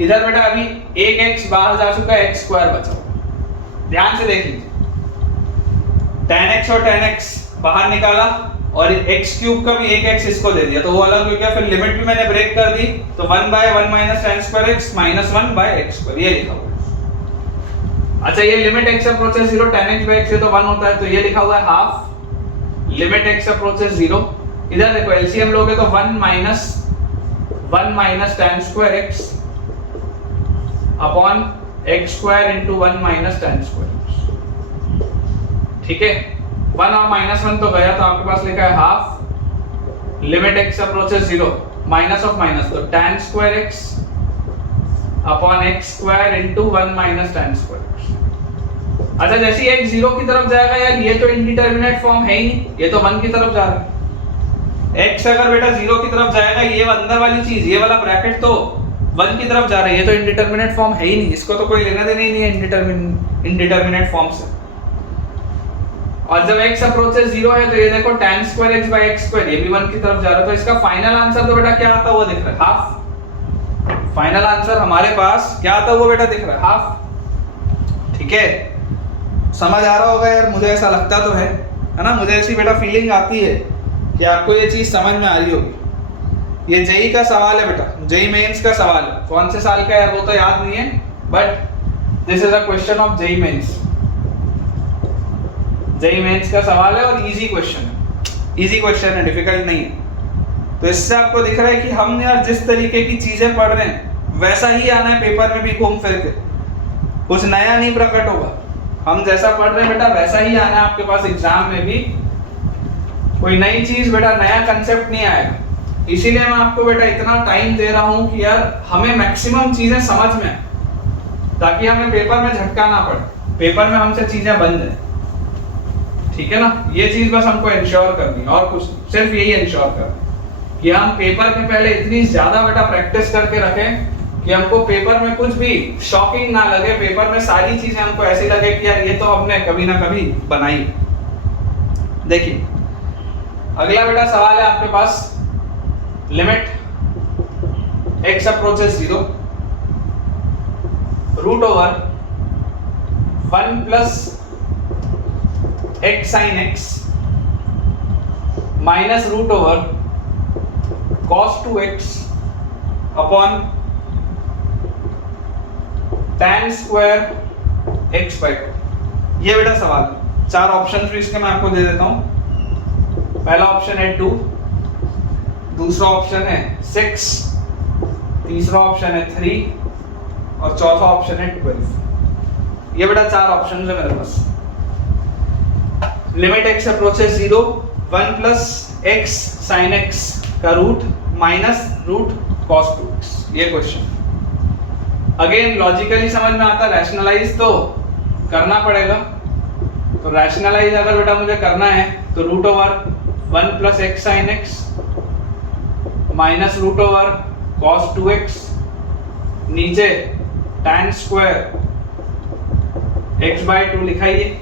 इधर बेटा अभी एक x बाहर जा चुका है, x स्क्वायर बचा हुआ, ध्यान से देख लीजिए, tan x और tan x बाहर निकाला और x क्यूब का भी एक x इसको दे दिया, तो वो अलग हो गया, फिर लिमिट भी मैंने ब्रेक कर दी, तो 1/1 minus tan square x minus 1/x square, ये लिखा हुआ है। अच्छा ये limit x approaches 0 tan x by x से तो 1 होता है, तो ये लिखा हुआ है हाफ लिमिट x अप्रोचेस 0। इधर देखो एलसीएम लोगे तो 1 minus tan square x upon x square into 1 minus tan square, ठीक है, 1 और माइनस 1 तो गया, तो आपके पास लिखा है half limit x approaches 0 minus of minus, तो tan square x upon x square into 1 minus tan square. अच्छा जैसे x 0 की तरफ जाएगा यार, ये तो इंडिटरमिनेट फॉर्म है ही नहीं, ये तो 1 की तरफ जा रहा है, x अगर बेटा 0 की तरफ जाएगा, ये अंदर वाली चीज, ये वाला ब्रैकेट तो 1 की तरफ जा रहा है, ये तो इंडिटरमिनेट फॉर्म है ही नहीं, इसको तो कोई लेना देना ही नहीं है इंडिटरमिनेट फॉर्म से। और जब x अप्रोचेस 0 है, तो ये देखो tan square x by x square, ये भी 1 की तरफ जा रहा है, तो इसका फाइनल आंसर तो बेटा क्या आता हुआ दिख रहा है, हाफ। फाइनल आंसर हमारे पास क्या आता हुआ बेटा दिख रहा है, हाफ, ठीक है, समझ आ रहा होगा यार, मुझे ऐसा लगता तो है ना, मुझे ऐसी बेटा फीलिंग आती है कि आपको ये चीज समझ में आ रही होगी। ये जेई का सवाल है बेटा, जेई मेंस का सवाल है, कौन से साल का है वो तो याद नहीं है, but this is a question of JEE Mains, JEE Mains का सवाल है और इजी क्वेश्चन है, इजी क्वेश्चन है, डिफिकल्ट नहीं है। तो इससे आपको दिख रहा है कि हम यार जिस तरीके की चीजें पढ़ रहे हैं वैसा ही आना है पेपर में भी घूम फिर के, कुछ नया नहीं प्रकट होगा, हम जैसा पढ़ रहे हैं बेटा वैसा ही आना है आपके पास एग्जाम में भी, कोई नई चीज बेटा, नया कंसेप्ट नहीं आएगा। इसीलिए मैं आपको बेटा इतना टाइम दे रहा हूं कि यार हमें मैक्सिमम चीजें समझ में आए, ताकि हमें पेपर में झटका ना पड़े, पेपर में हमसे चीजें बन जाए, ठीक है ना, ये चीज बस हमको इंश्योर करनी है, और कुछ सिर्फ यही इंश्योर करना कि हम पेपर के पहले इतनी ज्यादा बेटा प्रैक्टिस करके रखें कि हमको पेपर में कुछ भी शॉकिंग ना लगे, पेपर में सारी चीजें हमको ऐसी लगे कि यार ये तो हमने कभी ना कभी बनाई। देखिए अगला बेटा सवाल है आपके पास, limit x approaches 0 root over 1 plus x sine x minus root over cos 2x upon tan square x by 2। ये बेटा सवाल, 4 ऑप्शन भी इसके मैं आपको दे देता हूं। पहला ऑप्शन है 2, दूसरा ऑप्शन है 6, तीसरा ऑप्शन है 3 और चौथा ऑप्शन है 12। ये बेटा 4 ऑप्शन है मेरे पास। Limit x approaches 0 1 plus x sine x का root minus root cos 2x, ये क्वेश्चन। अगेन लॉजिकली समझ में आता, रैशनलाइज तो करना पड़ेगा। तो रैशनलाइज अगर बेटा मुझे करना है तो root over 1 plus x sine x minus root over cos 2x, नीचे tan स्क्वायर x/2 लिखाइए,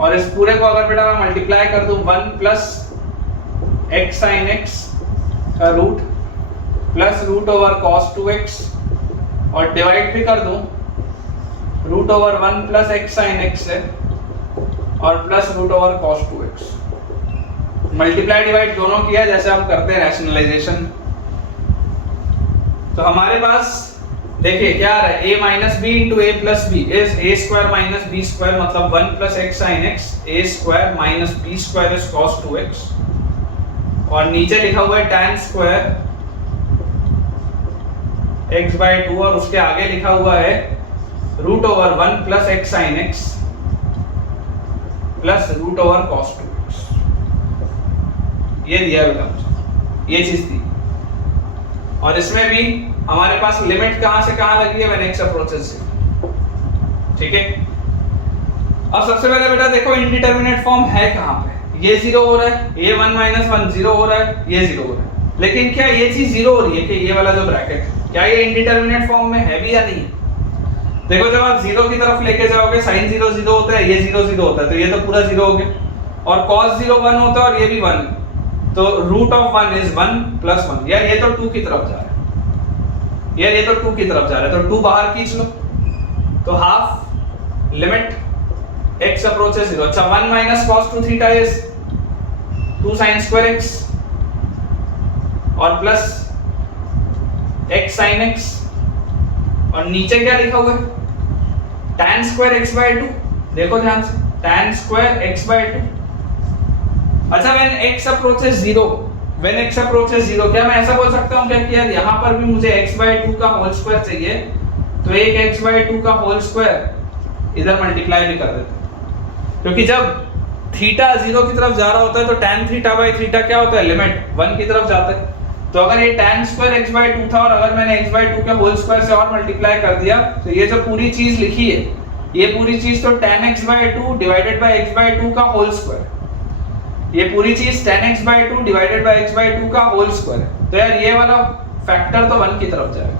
और इस पूरे को अगर बेटा मैं मल्टीप्लाई कर दूं 1 प्लस एक्स साइन एक्स का root plus root over cos 2x, और डिवाइड भी कर दूं root over 1 plus x sine x से और plus root over cos 2x। Multiply divide दोनों किया जैसे हम करते हैं रैशनलाइजेशन। तो हमारे पास देखिए क्या आ रहा है, a minus B into A plus B is A square minus B square, मतलब 1 plus x sine x A square minus B square is cos 2x, और नीचे लिखा हुआ है tan स्क्वायर x/2, और उसके आगे लिखा हुआ है root over 1 plus x sine x plus root over cos 2x। ये दिया बेटा मुझे, ये चीज दी, और इसमें भी हमारे पास लिमिट कहां से कहां लगी है, व्हेन एक्स अप्रोचेस 0, ठीक है। अब सबसे पहले बेटा देखो इंडिटरमिनेट फॉर्म है कहां पे, ये 0 हो रहा है, ये 1 माइनस 1 0 हो रहा है, ये 0 हो रहा है, लेकिन क्या ये चीज 0 हो रही है कि ये वाला जो ब्रैकेट है क्या ये इंडिटरमिनेट फॉर्म में है भी या नहीं? देखो जब आप 0 की तरफ लेके जाओगे साइन 0 0 होता है, ये 0 0 होता है, तो ये तो पूरा 0 हो गया, और cos 0 1 होता है और ये भी 1, तो रूट ऑफ 1 इज 1 प्लस 1, यार ये तो 2 की तरफ जा रहा है, यार ये तो 2 की तरफ जा रहा है, तो 2 बाहर खींच लो, तो हाफ लिमिट x अप्रोचेस 0। अच्छा 1 minus cos 2 theta is 2 sin square x, और प्लस x sin x, और नीचे क्या लिखा हुआ है tan स्क्वायर x/2, देखो ध्यान से tan स्क्वायर x/2। अच्छा when x approaches 0, when x approaches 0, क्या मैं ऐसा बोल सकता हूं क्या कि यार यहां पर भी मुझे x/2 का होल स्क्वायर चाहिए, तो एक x/2 का होल स्क्वायर इधर मल्टीप्लाई भी कर देते हैं, क्योंकि जब थीटा 0 की तरफ जा रहा होता है तो tan थीटा/थीटा क्या होता है, लिमिट 1 की तरफ जाता है। तो अगर ये tan स्क्वायर x/2 था और अगर मैंने x/2 के होल स्क्वायर से और मल्टीप्लाई कर दिया, तो ये जो पूरी चीज लिखी है, ये पूरी चीज तो tan x/2 divided by x/2 का होल स्क्वायर, ये पूरी चीज tan x/2 divided by x/2 का होल स्क्वायर है, तो यार ये वाला फैक्टर तो 1 की तरफ जाएगा।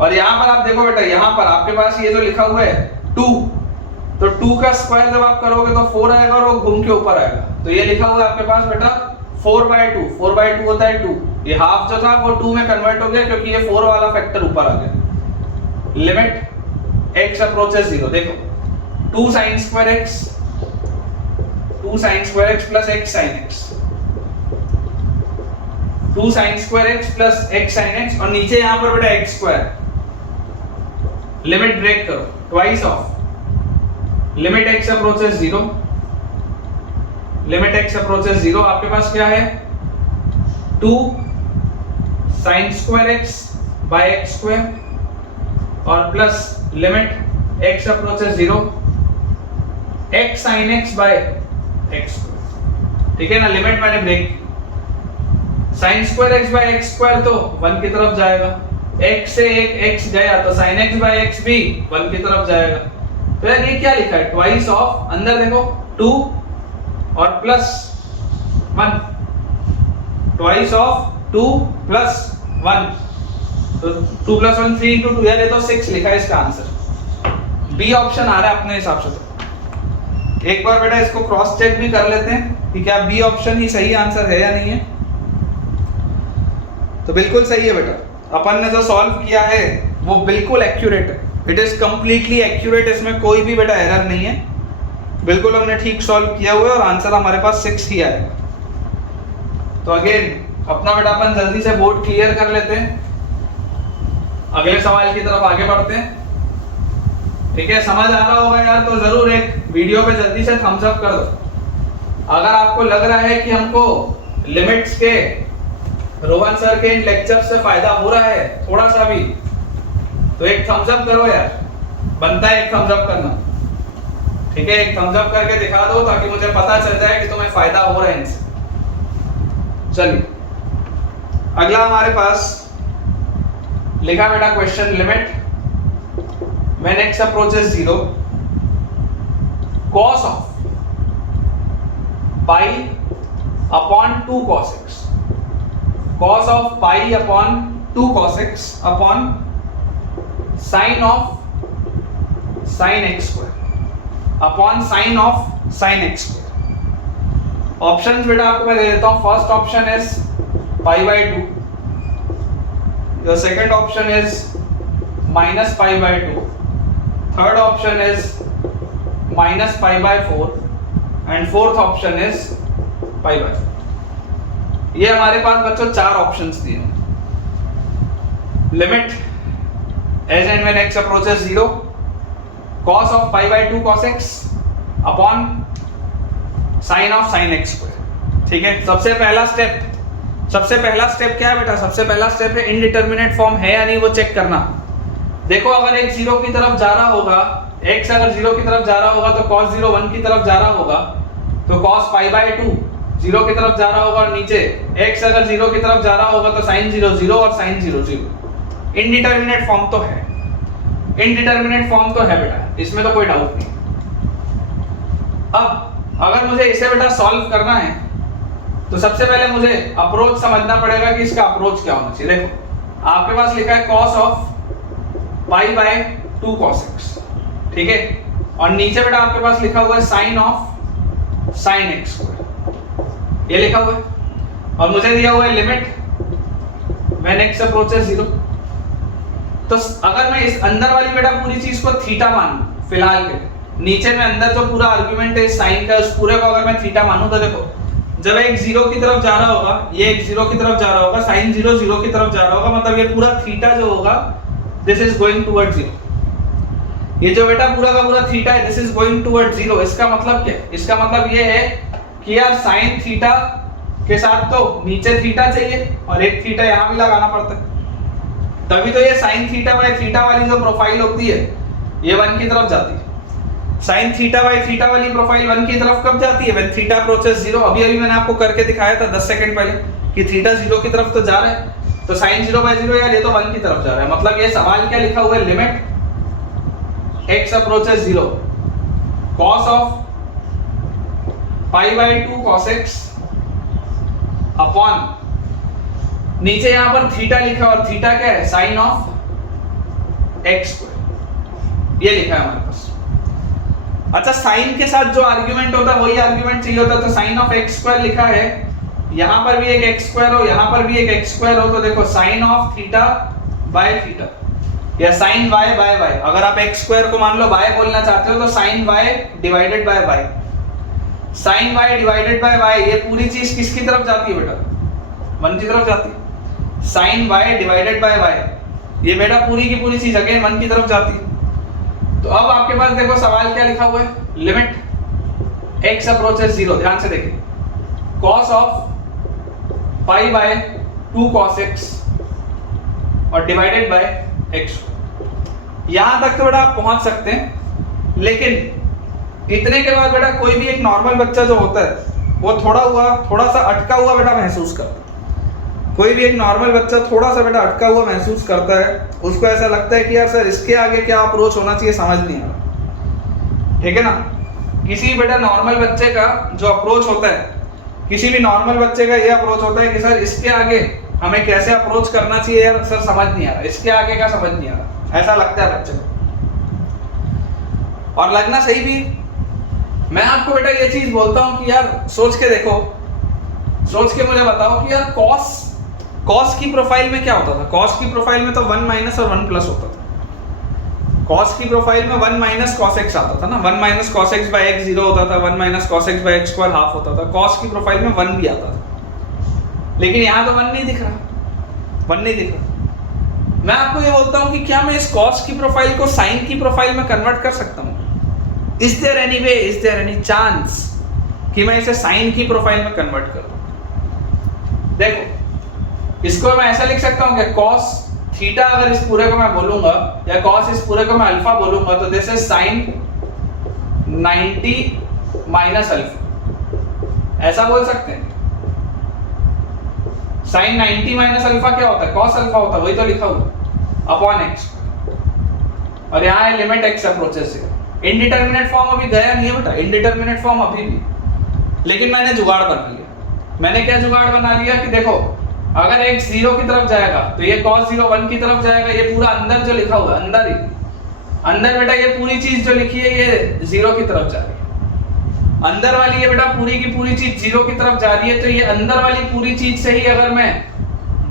और यहां पर आप देखो बेटा, यहां पर आपके पास ये जो लिखा हुआ है 2, तो 2 का स्क्वायर जब आप करोगे तो 4 आएगा और वो घूम के ऊपर आएगा, तो ये लिखा हुआ है आपके पास बेटा 4/2, 4/2 होता है 2, ये हाफ जो था वो 2 में कन्वर्ट हो गया क्योंकि ये 4 वाला फैक्टर ऊपर आ गया। लिमिट x अप्रोचेस 0, देखो 2 sin square x, 2 sin square x plus x sin x, 2 sin square x plus x sin x, और नीचे यहां पर बेटा x स्क्वायर, लिमिट ब्रेक करो, twice of limit x approaches 0, limit x approaches 0, आपके पास क्या है 2 sin square x by x square, और plus limit x approaches 0 x sin x by x square, ठीक है ना। लिमिट मैंने break, sin square x by x square तो 1 की तरफ जाएगा, x से एक x गया तो sin x बाय x भी 1 की तरफ जाएगा, तो यार ये क्या लिखा है, ट्वाइस ऑफ, अंदर देखो 2 और प्लस 1, ट्वाइस ऑफ 2 प्लस 1, तो 2 प्लस 1 3 into 2, यार ये तो 6 लिखा है इसका आंसर। बी ऑप्शन आ रहा है अपने हिसाब से। तो एक बार बेटा इसको क्रॉस चेक भी कर लेते हैं कि क्या बी ऑप्शन ही सही आंसर है या नहीं है। तो बिल्कुल सही है बेटा, अपन ने जो सॉल्व किया है वो बिल्कुल एक्यूरेट है, इट इज कंप्लीटली एक्यूरेट, इसमें कोई भी बेटा एरर नहीं है, बिल्कुल हमने ठीक सॉल्व किया हुआ है, और आंसर हमारे पास 6 ही आएगा। तो अगेन अपना बेटा अपन जल्दी से बोर्ड क्लियर कर लेते हैं, अगले सवाल की तरफ आगे बढ़ते हैं, ठीक है। समझ आ रहा होगा यार तो जरूर एक वीडियो पे जल्दी से थम्स अप कर दो। अगर आपको लग रहा है कि हमको लिमिट्स के रोहन सर के इन लेक्चर से फायदा हो रहा है थोड़ा सा भी, तो एक थम्स अप करो यार, बनता है एक थम्स अप करना, ठीक है। एक थम्स अप करके दिखा दो ताकि मुझे पता चल जाए कि तुम्हें फायदा हो रहा है इनसे। चलिए अगला हमारे पास लिखा बेटा question, limit when x approaches 0 cos of pi upon 2 cos x, cos of pi upon 2 cos x upon sine of sine x square upon sine of sine x square. Options बेटा आपको मैं दे देता हूं। First option is pi by 2, the second option is minus pi by 2, third option is minus pi by 4 and fourth option is pi by 4। ये हमारे पास बच्चों चार ऑप्शंस दिए हैं। Limit as and when x approaches 0 cos of pi by 2 cos x upon sine of sine x square. ठीक है, सबसे पहला स्टेप क्या है बेटा? सबसे पहला स्टेप है इनडिटरमिनेट फॉर्म है या नहीं वो चेक करना। देखो अगर x 0 की तरफ जा रहा होगा, x अगर 0 की तरफ जा रहा होगा तो cos 0 1 की तरफ जा रहा होगा, तो cos pi by 2 0 की तरफ जा रहा होगा और नीचे x अगर 0 की तरफ जा रहा होगा तो sin 0 0 और sin 0 0। इनडिटरमिनेट फॉर्म तो है, इनडिटरमिनेट फॉर्म तो है बेटा, इसमें तो कोई डाउट नहीं। अब अगर मुझे इसे बेटा सॉल्व करना है तो सबसे पहले मुझे अप्रोच समझना पड़ेगा कि इसका अप्रोच क्या होना चाहिए। देखो आपके पास लिखा है cos of pi by 2 cos x, ठीक है, और नीचे बेटा आपके पास लिखा हुआ है sine of sine x square, ये लिखा हुआ है, और मुझे दिया हुआ है लिमिट व्हेन x अप्रोचेस 0। तो अगर मैं इस अंदर वाली बेटा पूरी चीज को थीटा मानूं फिलहाल के, नीचे में अंदर जो पूरा आर्गुमेंट है साइन का, उस पूरे को अगर मैं थीटा मानूं तो देखो जब एक 0 की तरफ जा रहा होगा, ये एक 0 की तरफ जा रहा होगा, sin 0 0 की तरफ जा रहा होगा, मतलब ये पूरा थीटा जो होगा दिस इज गोइंग टुवर्ड्स 0। ये जो बेटा पूरा का पूरा थीटा है दिस इज गोइंग टुवर्ड्स 0। इसका मतलब क्या है? इसका मतलब ये है कि यार sin थीटा के साथ तो नीचे थीटा चाहिए और एक थीटा यहां भी लगाना पड़ता है, तभी तो ये sin थीटा बाय थीटा वाली जो प्रोफाइल होती है ये 1 की तरफ जाती है। sin थीटा बाय थीटा वाली प्रोफाइल 1 की तरफ कब जाती है? When theta approaches 0। अभी मैंने आपको करके दिखाया था 10 सेकंड पहले कि थीटा 0 की तरफ तो जा रहा है, तो sin 0 बाय 0 यार ये तो 1 की तरफ जा रहा है। मतलब ये सवाल क्या लिखा हुआ है? Limit x approaches 0 cos of pi by 2 cos x upon नीचे यहां पर थीटा लिखा और थीटा क्या है? sin ऑफ x स्क्वायर, ये लिखा है हमारे पास। अच्छा साइन के साथ जो आर्गुमेंट होता है वही आर्गुमेंट चाहिए होता है, तो साइन ऑफ एक्स स्क्वायर लिखा है, यहां पर भी एक एक्स स्क्वायर हो, यहां पर भी एक एक्स स्क्वायर हो, तो देखो sine of theta by theta या साइन वाई बाय वाई। अगर आप एक्स स्क्वायर को मान लो वाई बोलना चाहते हो तो sine y divided by y, sine y divided by y, ये पूरी चीज किसकी तरफ जाती है बेटा? 1 की तरफ जाती है। Sine y divided by y, ये बेटा पूरी की पूरी चीज अगेन 1 की तरफ जाती है। तो अब आपके पास देखो सवाल क्या लिखा हुआ है? लिमिट x अप्रोचेस 0, ध्यान से देखिए, cos of pi by 2 cos x और डिवाइडेड बाय x। यहां तक तो बेटा आप पहुंच सकते हैं, लेकिन इतने के बाद बेटा कोई भी एक नॉर्मल बच्चा जो होता है वो थोड़ा सा अटका हुआ बेटा महसूस करता है। कोई भी एक नॉर्मल बच्चा थोड़ा सा बेटा अटका हुआ महसूस करता है, उसको ऐसा लगता है कि यार सर इसके आगे क्या अप्रोच होना चाहिए समझ नहीं आ रहा, ठीक है ना। किसी बेटा नॉर्मल बच्चे का जो अप्रोच होता है, किसी भी नॉर्मल बच्चे का ये अप्रोच होता है कि सर इसके आगे हमें कैसे अप्रोच करना चाहिए यार सर समझ नहीं आ रहा, इसके आगे का समझ नहीं आ रहा, ऐसा लगता है बच्चे को। और लगना सही भी। मैं आपको बेटा ये चीज बोलता हूं कि यार सोच के देखो, सोच के मुझे बताओ कि यार cos की प्रोफाइल में क्या होता था? cos की प्रोफाइल में तो 1 माइनस और 1 प्लस होता था। cos की प्रोफाइल में 1 माइनस cos x आता था ना, 1 minus cos x by x 0 होता था, 1 minus cos x by x square half होता था। cos की प्रोफाइल में 1 भी आता था, लेकिन यहाँ तो 1 नहीं दिख रहा, 1 नहीं दिख रहा। मैं आपको ये बोलता हूँ कि क्या मैं इस cos की प्रोफाइल को sin की प्रोफाइल में कन्वर्ट कर सकता हूँ? Is there any way, is there any chance कि मैं इसे sin की प्रोफाइल में कन्वर्ट करूँ? देखो इसको मैं ऐसा लिख सकता हूं कि cos थीटा अगर इस पूरे को मैं बोलूंगा या cos इस पूरे को मैं अल्फा बोलूंगा तो this is sin 90 minus alpha, ऐसा बोल सकते हैं। साइन 90 माइनस अल्फा क्या होता है, कॉस अल्फा होता है, वही तो लिखा हुआ अपॉन एक्स। और यहाँ है लिमिट एक्स अप्रोचेस से। इनडिटरमिनेट फॉर्म अभी गया नहीं है बेटा, इनडिटरमिनेट फॉर्म अभी भी, लेकिन मैंने जुगाड़ बना लिया। मैंने क्या जुगाड़ बना लिया कि देखो अगर x 0 की तरफ जाएगा तो ये cos 0 1 की तरफ जाएगा, ये पूरा अंदर जो लिखा हुआ है अंदर ही अंदर बेटा ये पूरी चीज जो लिखी है ये 0 की तरफ जा रही है। अंदर वाली ये बेटा पूरी की पूरी चीज 0 की तरफ जा रही है, तो ये अंदर वाली पूरी चीज से ही अगर मैं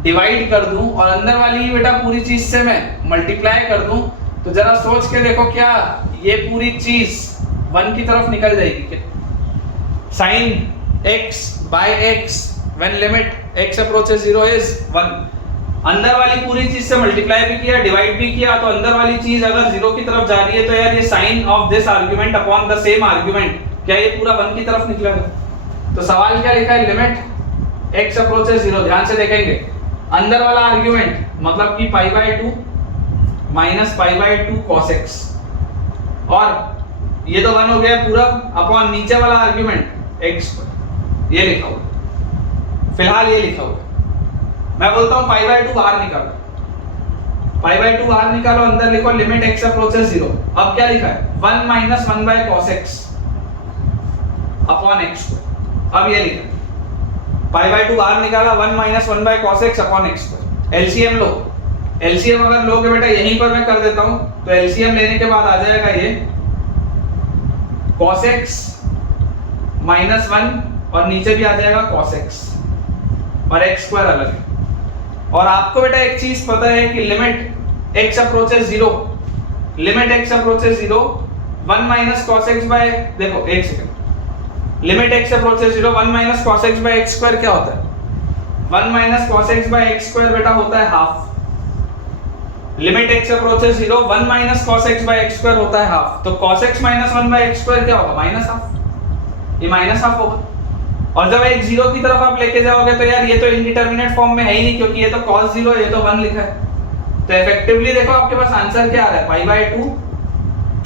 डिवाइड कर दूं और अंदर वाली बेटा पूरी चीज से मैं मल्टीप्लाई कर दूं, तो जरा सोच के देखो क्या ये पूरी चीज 1 की तरफ निकल जाएगी क्या? sin x by x when limit x approaches 0 is 1, अंदर वाली पूरी चीज से मल्टीप्लाई भी किया डिवाइड भी किया, तो अंदर वाली चीज अगर 0 की तरफ जा रही है तो यार ये sine of this argument upon the same argument क्या ये पूरा 1 की तरफ निकलेगा? तो सवाल क्या लिखा है, लिमिट x approaches 0, ध्यान से देखेंगे अंदर वाला आर्गुमेंट मतलब कि pi by 2 minus pi by 2 cos x, और ये तो 1 हो गया पूरा अपॉन नीचे वाला आर्गुमेंट x पर, ये लिखा हुआ फिलहाल ये लिखा हुआ। मैं बोलता हूं पाई बाय 2 बाहर निकालो, पाई बाय 2 बाहर निकालो, अंदर लिखो लिमिट x अप्रोचेस 0। अब क्या लिखा है 1 minus 1 by cos x upon x। अब ये लिखा पाई बाय 2 बाहर निकाला, 1 minus 1 by cos x upon x पर। एलसीएम लो, एलसीएम अगर लोगे बेटा यहीं पर मैं कर देता हूं, तो एलसीएम लेने के बाद आ जाएगा ये cos x माइनस 1 और नीचे भी आ जाएगा cos x और x स्क्वायर अलग है। और आपको बेटा एक चीज पता है कि limit x approaches 0, limit x approaches 0 1 minus cos x by, देखो एक second, limit x approaches 0 1 minus cos x by x square क्या होता है, 1 minus cos x by x square बेटा होता है half. Limit x approaches 0 1 minus cos x by x square होता है हाफ, तो cos x minus 1 by x square क्या होगा, माइनस हाफ, ये माइनस हाफ होगा। और जब एक 0 की तरफ आप लेके जाओगे तो यार ये तो इनडिटरमिनेट फॉर्म में है ही नहीं, क्योंकि ये तो cos 0 ये तो 1 लिखा है। तो इफेक्टिवली देखो आपके पास आंसर क्या आ रहा है, pi by 2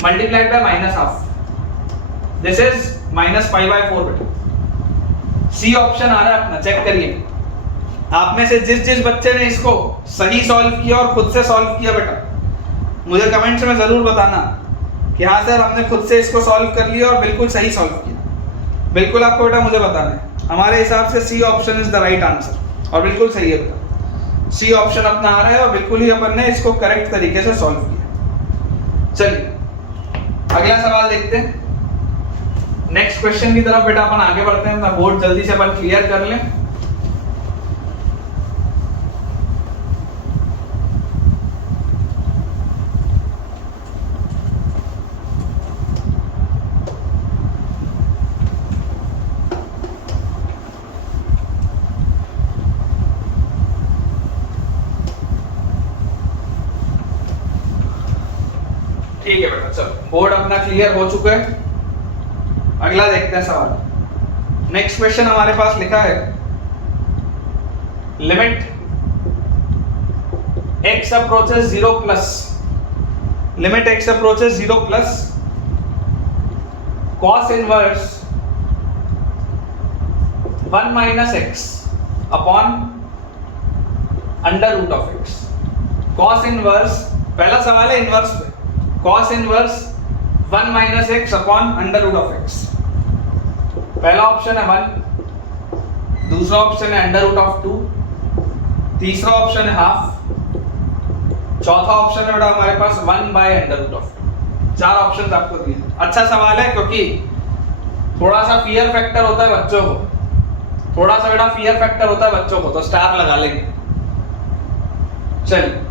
multiplied by minus half, this is minus pi by 4 बेटा। सी ऑप्शन आ रहा है अपना, चेक करिए आप में से जिस बच्चे ने इसको सही सॉल्व किया और खुद से सॉल्व किया बेटा, मुझे कमेंट्स में जरूर बताना कि हाँ सर हमने खुद से इसको सॉल्व कर लिया और बिल्कुल सही सॉल्व किया। बिल्कुल आपको बेटा मुझे बताना है, हमारे हिसाब से C option is the right answer और बिल्कुल सही है बेटा। सी ऑप्शन अपना आ रहा है और बिल्कुल ही अपन ने इसको करेक्ट तरीके से सॉल्व किया। चलिए अगला सवाल देखते हैं, नेक्स्ट क्वेश्चन की तरफ बेटा अपन आगे बढ़ते हैं। अपना बोर्ड जल्दी से अपन क्लियर कर लें। ठीक है बेटा, चलो बोर्ड अपना क्लियर हो चुका है। अगला देखते हैं सवाल। नेक्स्ट क्वेश्चन हमारे पास लिखा है limit x approaches 0 plus, limit x approaches 0 plus cos inverse 1 minus x upon under root of x। cos inverse, पहला सवाल है इनवर्स पे, cos inverse 1 minus x upon under root of x। पहला ऑप्शन है 1, दूसरा ऑप्शन है अंडर रूट ऑफ 2, तीसरा ऑप्शन है हाफ, चौथा ऑप्शन है बेटा हमारे पास 1 by under root of 2। 4 options आपको दिए। अच्छा सवाल है क्योंकि थोड़ा सा फियर फैक्टर होता है बच्चों को, थोड़ा सा बेटा फियर फैक्टर होता है बच्चों को, तो स्टार लगा लेंगे। चलिए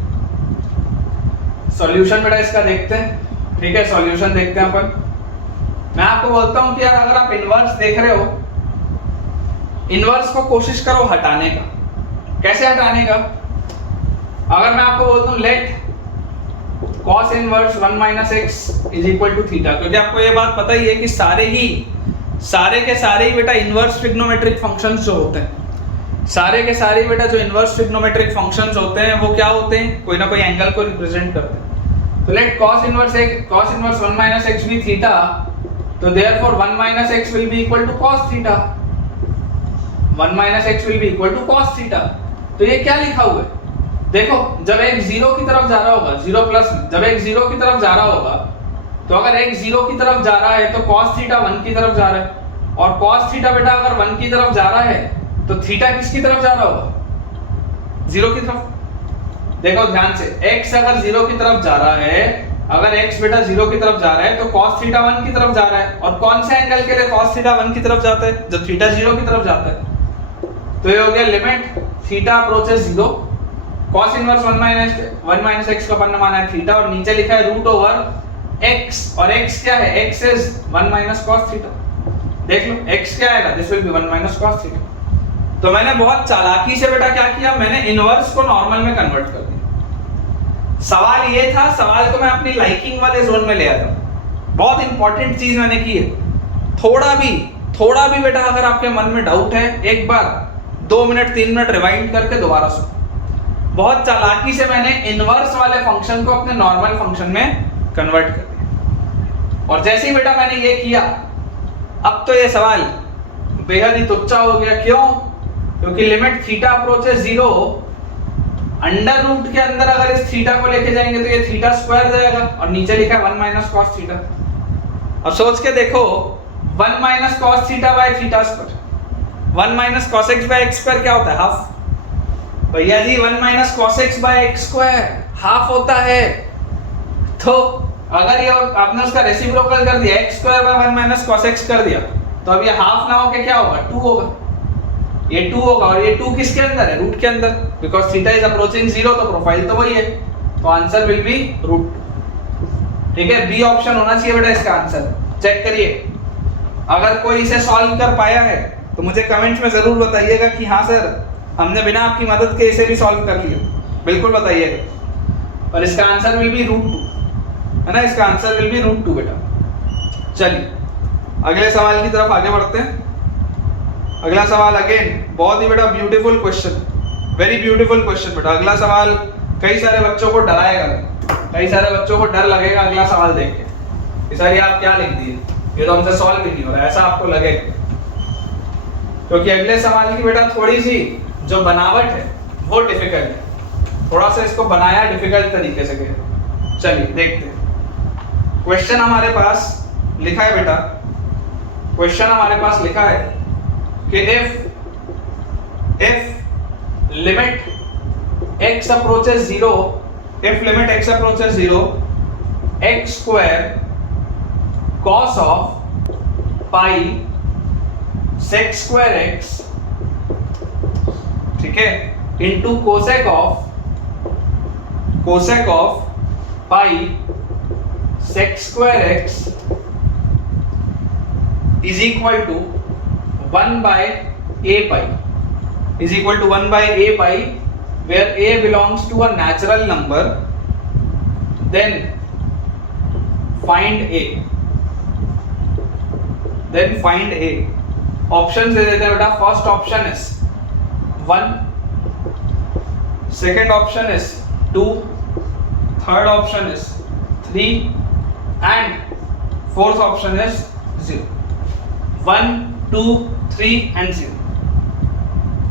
सॉल्यूशन बेटा इसका देखते हैं। ठीक है सॉल्यूशन देखते हैं अपन। मैं आपको बोलता हूं कि यार अगर आप इनवर्स देख रहे हो, इनवर्स को कोशिश करो हटाने का। कैसे हटाने का, अगर मैं आपको बोलता हूं let cos inverse 1 minus x is equal to theta, क्योंकि आपको ये बात पता ही है कि सारे के सारे ही बेटा इनवर्स ट्रिग्नोमेट्रिक फंक्शंस जो होते हैं, सारे के सारे बेटा जो इनवर्स ट्रिग्नोमेट्रिक फंक्शंस होते हैं वो क्या होते हैं, कोई ना कोई एंगल को रिप्रेजेंट करते हैं। तो let cos inverse 1 minus x भी थीटा, तो therefore 1 minus x will be equal to cos theta, 1 minus x will be equal to cos theta. तो ये क्या लिखा हुआ है, देखो जब एक जीरो की तरफ जा रहा होगा, जीरो प्लस, जब एक जीरो की तरफ जा रहा होगा, तो अगर एक जीरो की तरफ जा रहा है तो cos थीटा 1 की तरफ जा रहा है, और cos थीटा बेटा अगर 1 की तरफ जा रहा है तो थीटा किसकी तरफ जा रहा होगा, जीरो की तरफ। देखो ध्यान से, x अगर जीरो की तरफ जा रहा है, अगर x बेटा जीरो की तरफ जा रहा है तो cos थीटा 1 की तरफ जा रहा है, और कौन से एंगल के लिए cos थीटा 1 की तरफ जाता है, जब थीटा जीरो की तरफ जाता है। तो ये हो गया limit theta approaches zero, cos inverse 1 minus x का बनना माना है थीटा, और नीचे लिखा है रूट ओवर x, और x क्या है, x is 1 minus cos theta. देख लो x क्या आएगा, this will be 1 minus cos theta. तो मैंने बहुत चालाकी से बेटा क्या किया, मैंने इनवर्स को नॉर्मल में कन्वर्ट कर दिया। सवाल ये था, सवाल को मैं अपनी लाइकिंग वाले जोन में ले आया हूं। बहुत इंपॉर्टेंट चीज मैंने की है। थोड़ा भी बेटा अगर आपके मन में डाउट है, एक बार 2 मिनट 3 मिनट रिवाइंड करके दोबारा सुनो। बहुत चालाकी से मैंने इनवर्स वाले फंक्शन को अपने नॉर्मल फंक्शन में कन्वर्ट कर दिया, और जैसे ही बेटा मैंने ये किया, अब तो ये सवाल बेहद ही तुच्चा हो गया। क्यों? क्योंकि limit theta approaches zero, under root के अंदर अगर इस थीटा को लेके जाएंगे तो ये थीटा स्क्वायर जाएगा, और नीचे लिखा है 1 माइनस cos थीटा। अब सोच के देखो, 1 minus cos theta by theta square, 1 minus cos x by x square क्या होता है, हाफ। भैया जी 1 minus cos x by x square half होता है। तो अगर ये आपने उसका रेसिप्रोकल कर दिया, x square bye 1 minus cos x कर दिया, तो अब ये हाफ ना होके क्या होगा, 2 होगा। ये 2 होगा, और ये 2 किसके अंदर है, रूट के अंदर, because theta is approaching zero, तो प्रोफाइल तो वही है, तो आंसर विल बी रूट। ठीक है, बी ऑप्शन होना चाहिए बेटा इसका आंसर। चेक करिए, अगर कोई इसे सॉल्व कर पाया है तो मुझे कमेंट्स में जरूर बताइएगा कि हाँ सर, हमने बिना आपकी मदद के इसे भी सॉल्व कर लिया, बिल्कुल बताइएगा। और इसका आंसर विल बी रूट 2, है ना, इसका आंसर विल बी रूट 2 बेटा। चलिए अगले सवाल की तरफ आगे बढ़ते हैं। अगला सवाल अगेन बहुत ही बेटा beautiful question, very beautiful question बेटा। अगला सवाल कई सारे बच्चों को डराएगा, कई सारे बच्चों को डर लगेगा अगला सवाल देख के, कि सर ये आप क्या लिख दिए, ये तो हमसे सॉल्व ही नहीं हो रहा, ऐसा आपको लगेगा। क्योंकि अगले सवाल की बेटा थोड़ी सी जो बनावट है वो डिफिकल्ट है, थोड़ा सा इसको बनाया डिफिकल्ट तरीके से गया। चलिए देखते हैं। क्वेश्चन हमारे पास लिखा है बेटा, क्वेश्चन हमारे पास लिखा है कि if limit x approaches 0, if limit x approaches 0, x square cos of pi sec square x, ठीक है, into cosec of pi sec square x is equal to 1 by a pi, is equal to 1 by a pi, where a belongs to a natural number, then find a, options दे देते हैं बेटा। First option is 1, second option is 2, third option is 3 and fourth option is 0। 1, 2, 3 and 0,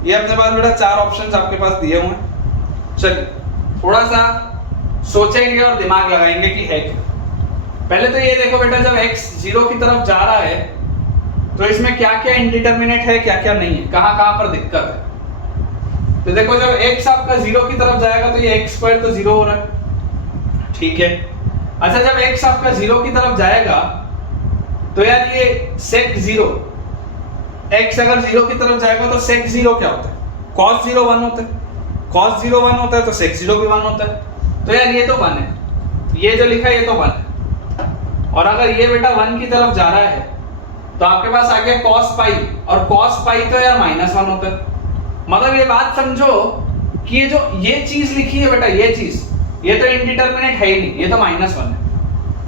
ये अपने पास बेटा 4 ऑप्शंस आपके पास दिए हुए हैं। चलिए थोड़ा सा सोचेंगे और दिमाग लगाएंगे कि है क्या। पहले तो ये देखो बेटा, जब x 0 की तरफ जा रहा है तो इसमें क्या क्या इंडिटरमिनेट है, क्या क्या नहीं है, कहां कहां पर दिक्कत है। तो देखो जब x आपका 0 की तरफ जाएगा तो ये x स्क्वायर तो 0 हो रहा है, ठीक है। अच्छा जब x आपका 0 की तरफ जाएगा तो यार ये sec 0, x अगर 0 की तरफ जाएगा तो sec 0 क्या होता है, cos 0 1 होता है, cos 0 1 होता है तो sec 0 भी 1 होता है। तो यार ये तो 1 है, ये जो लिखा है ये तो 1 है। और अगर ये बेटा 1 की तरफ जा रहा है तो आपके पास आ गया cos पाई, और cos पाई तो यार -1 होता है। मतलब ये बात समझो कि ये जो ये चीज लिखी है बेटा, ये चीज, ये तो इंडिटरमिनेट है ही नहीं, ये तो -1 है,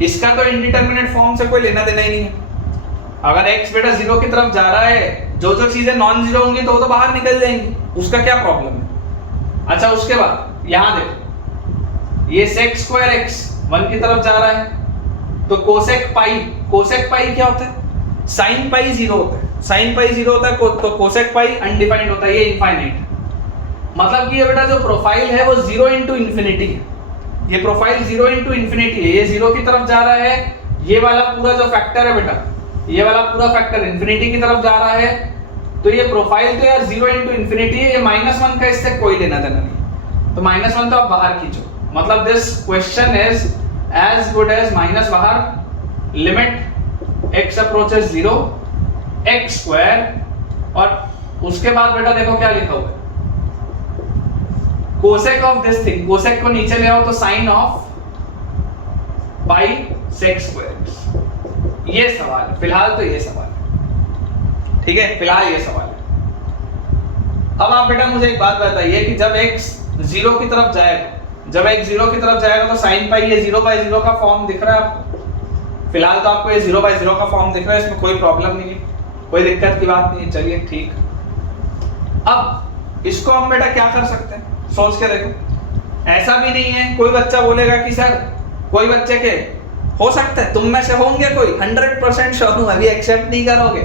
इसका तो इंडिटरमिनेट फॉर्म से कोई लेना देना ही नहीं है। अगर x बेटा 0 की तरफ जा रहा है, जो जो चीजें नॉन जीरो होंगी तो वो तो बाहर निकल जाएंगी, उसका क्या प्रॉब्लम है। अच्छा उसके बाद यहां देखो, ये sec स्क्वायर x 1 की तरफ जा रहा है तो cosec पाई क्या होता है, sin पाई 0 होता है, sin पाई 0 होता है तो cosec पाई अनडिफाइंड होता है, ये इनफाइनाइट है। मतलब कि ये बेटा जो प्रोफाइल है वो 0 इंटू इन्फिनिटी है, ये प्रोफाइल 0 इंटू इन्फिनिटी है, ये 0 की तरफ जा रहा है, ये वाला पूरा जो फैक्टर है बेटा, ये वाला पूरा फैक्टर इन्फिनिटी की तरफ जा रहा है, तो ये प्रोफाइल तो यार 0 इंटू इन्फिनिटी है, ये -1 का इससे कोई लेना देना नहीं, तो -1 तो आप बाहर खींचो, मतलब this question is as good as minus बाहर, limit x approaches 0 x square, और उसके बाद बेटा देखो क्या लिखा हुआ है, cosec of this thing, cosec को नीचे ले आओ तो sine of pi sec square. ये सवाल फिलहाल तो ये सवाल है, ठीक है, फिलहाल ये सवाल है। अब आप बेटा मुझे एक बात बताइए कि जब x 0 की तरफ जाएगा, जब x 0 की तरफ जाएगा तो साइन पाई ये 0/0 का फॉर्म दिख रहा है आपको, फिलहाल तो आपको ये 0/0 का फॉर्म दिख रहा है, इसमें कोई प्रॉब्लम नहीं है, कोई दिक्कत की बात नहीं है, चलिए ठीक। अब इसको हम बेटा क्या कर सकते हैं, सोच के देखो। ऐसा भी नहीं है कोई बच्चा बोलेगा कि सर, कोई बच्चे के हो सकता है, तुम में से होंगे कोई, 100% श्योर हूं, अभी एक्सेप्ट नहीं करोगे,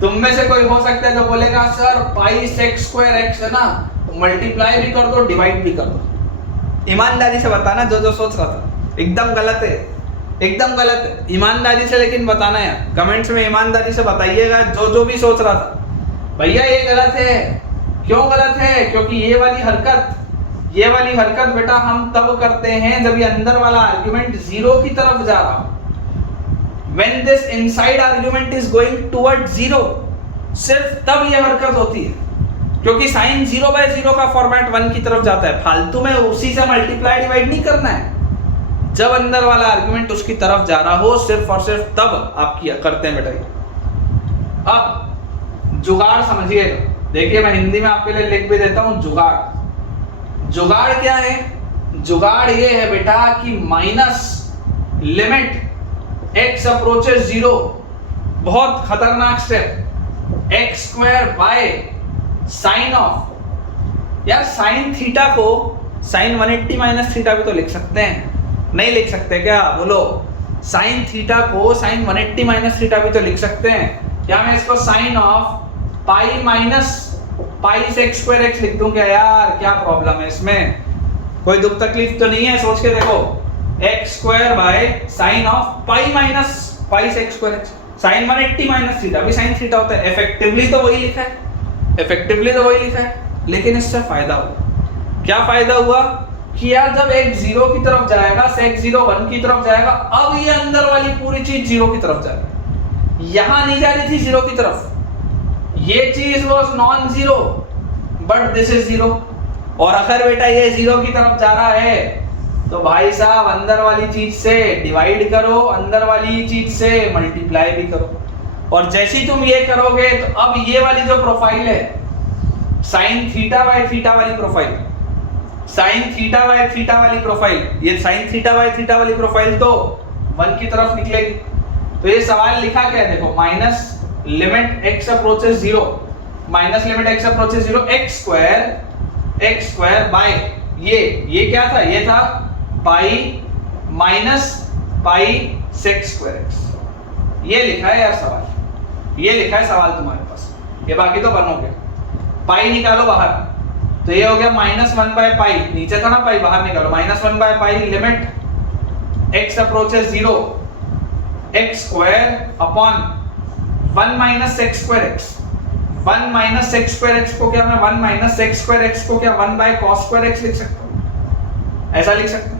तुम में से कोई हो सकता है जो बोलेगा sir pi sec square x है ना, मल्टीप्लाई भी कर दो डिवाइड भी कर दो। ईमानदारी से बताना जो जो सोच रहा था, एकदम गलत है, एकदम गलत है, ईमानदारी से लेकिन बताना यार, कमेंट्स में ईमानदारी से बताइएगा जो जो भी सोच रहा था भैया ये गलत है। क्यों गलत है? क्योंकि ये वाली हरकत बेटा हम तब करते हैं जब ये अंदर वाला आर्गुमेंट 0 की तरफ जा रहा हो। When this inside argument is going toward 0, सिर्फ तब ये हरकत होती है, क्योंकि साइन 0/0 का फॉर्मेट 1 की तरफ जाता है, फालतू में उसी से मल्टीप्लाई डिवाइड नहीं करना है। जब अंदर वाला आर्गुमेंट उसकी तरफ जा रहा हो, सिर्फ और सिर्फ तब आप किया करते हैं बेटा। अब जुगाड़ समझिएगा, देखिए मैं हिंदी में आपके लिए लिख भी देता हूं, जुगाड़ क्या है? जुगाड़ ये है बेटा कि माइनस लिमिट x अप्रोचेस 0, बहुत खतरनाक step, x square by sine of, यार साइन थीटा को साइन 180 माइनस थीटा भी तो लिख सकते हैं, नहीं लिख सकते क्या? बोलो, साइन थीटा को साइन 180 माइनस थीटा भी तो लिख सकते हैं क्या? मैं इसको sine of pi minus pi sec square x लिख दूं क्या यार? क्या प्रॉब्लम है इसमें? कोई दुख तकलीफ तो नहीं है? सोच के देखो, x square by sine of pi minus pi sec square x, sine 180 minus theta भी साइन थीटा होता है, इफेक्टिवली तो वही लिखा है, लेकिन इससे फायदा हुआ, क्या फायदा हुआ कि यार जब x 0 की तरफ जाएगा, sec 0 1 की तरफ जाएगा, अब ये अंदर वाली पूरी चीज 0 की तरफ जाएगी, यहां नहीं जा रही थी 0 की तरफ, ये चीज was non zero but this is 0, और अगर बेटा ये 0 की तरफ जा रहा है तो भाई साहब अंदर वाली चीज से डिवाइड करो, अंदर वाली चीज से मल्टीप्लाई भी करो, और जैसे ही तुम ये करोगे तो अब ये वाली जो प्रोफाइल है साइन थीटा बाय थीटा वाली profile, sine theta by theta वाली प्रोफाइल, ये साइन थीटा बाय थीटा वाली प्रोफाइल तो 1 की तरफ निकलेगी। तो ये सवाल लिखा क्या है देखो, minus limit x approaches 0, minus limit x approaches 0 x square by ये क्या था? ये था pi minus pi sec square x। ये लिखा है यार सवाल, ये लिखा है सवाल तुम्हारे पास, ये बाकी तो बनोगे। पाई निकालो बाहर, तो ये हो गया -1 बाय पाई, नीचे था ना पाई, बाहर निकालो, -1 by pi limit x approaches 0 x square upon 1 minus sec square x, 1 minus sec square x को क्या मैं 1 माइनस सेक स्क्वायर एक्स को क्या 1 बाय कॉस स्क्वायर एक्स लिख सकता हूं? ऐसा लिख सकता हूं।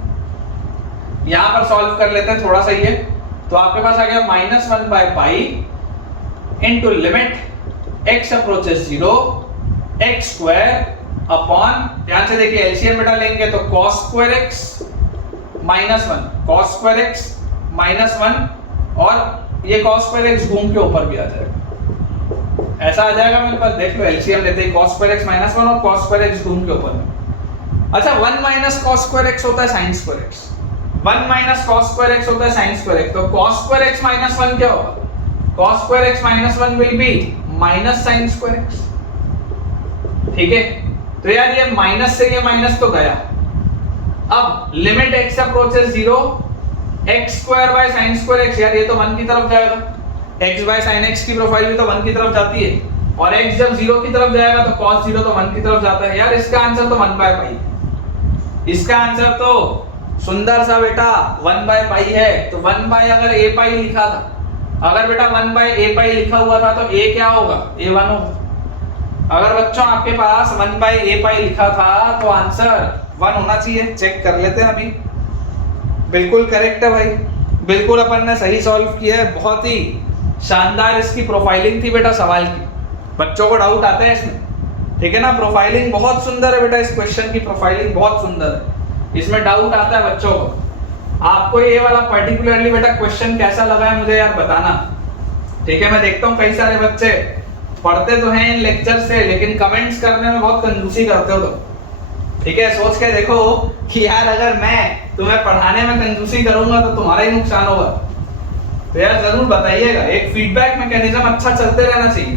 यहां पर सॉल्व कर लेते हैं थोड़ा सा ये, तो आपके पास आ गया -1 by pi into limit x approaches 0 x square upon, ध्यान से देखिए एलसीएम बेटा लेंगे तो cos square x -1 cos square x -1, और ये cos स्क्वायर x घूम के ऊपर भी आ जाएगा, ऐसा आ जाएगा मेरे पास, देख लो एलसीएम लेते ही cos स्क्वायर x -1 और cos स्क्वायर x घूम के ऊपर में। अच्छा 1 माइनस cos स्क्वायर x होता है sin square x, 1 minus cos square x होता है sin स्क्वायर x, तो cos स्क्वायर x -1 क्या होगा? cos square x -1 will be minus sin square x, ठीक है? तो यार ये माइनस से ये माइनस तो गया, अब limit x approaches 0 x square bye sin square x, यार ये तो 1 की तरफ जाएगा, x बाय sin x की प्रोफाइल भी तो 1 की तरफ जाती है, और x जब 0 की तरफ जाएगा तो cos 0 तो 1 की तरफ जाता है। यार इसका आंसर तो 1 बाय पाई, इसका आंसर तो सुंदर सा बेटा 1 बाय पाई है। तो 1 बाय अगर a पाई लिखा था, अगर बेटा 1 बाय a पाई लिखा हुआ था तो a क्या होगा, a 1 होगा। अगर बच्चों आपके पास 1 बाय a पाई लिखा था तो आंसर 1 होना चाहिए। चेक कर लेते हैं अभी। बिल्कुल करेक्ट है भाई, बिल्कुल अपन ने सही सॉल्व किया है। बहुत ही शानदार इसकी प्रोफाइलिंग थी बेटा सवाल की। बच्चों को डाउट आता है इसमें, ठीक है ना। प्रोफाइलिंग बहुत सुंदर है बेटा, इस क्वेश्चन की प्रोफाइलिंग बहुत सुंदर है, इसमें डाउट आता है बच्चों को। आपको ये वाला पर्टिकुलरली बेटा क्वेश्चन कैसा लगा है मुझे यार बताना, ठीक है। मैं देखता हूँ कई सारे बच्चे पढ़ते तो हैं इन लेक्चर से, लेकिन कमेंट्स करने में बहुत कंजूसी करते हो तो, ठीक है। सोच के देखो कि यार अगर मैं तुम्हें पढ़ाने में कंजूसी करूंगा तो तुम्हारा ही नुकसान होगा। तो यार जरूर बताइएगा, एक फीडबैक मैकेनिज्म अच्छा चलते रहना चाहिए,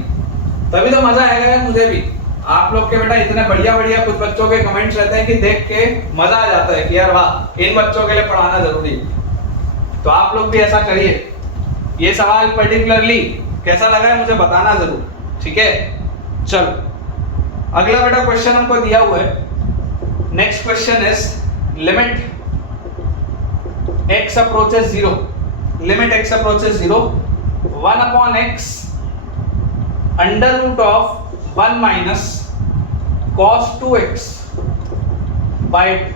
तभी तो मजा आएगा यार मुझे भी। आप लोग के बेटा इतने बढ़िया बढ़िया कुछ बच्चों के कमेंट्स रहते हैं कि देख के मजा आ जाता है कि यार वाह, इन बच्चों के लिए पढ़ाना जरूरी है। तो आप लोग भी ऐसा करिए। ये सवाल पर्टिकुलरली कैसा लगा है मुझे बताना जरूर, ठीक है। चलो अगला बेटा क्वेश्चन हमको दिया हुआ है। Next question is limit x approaches 0, limit x approaches 0, 1 upon x under root of 1 minus cos 2x by 2.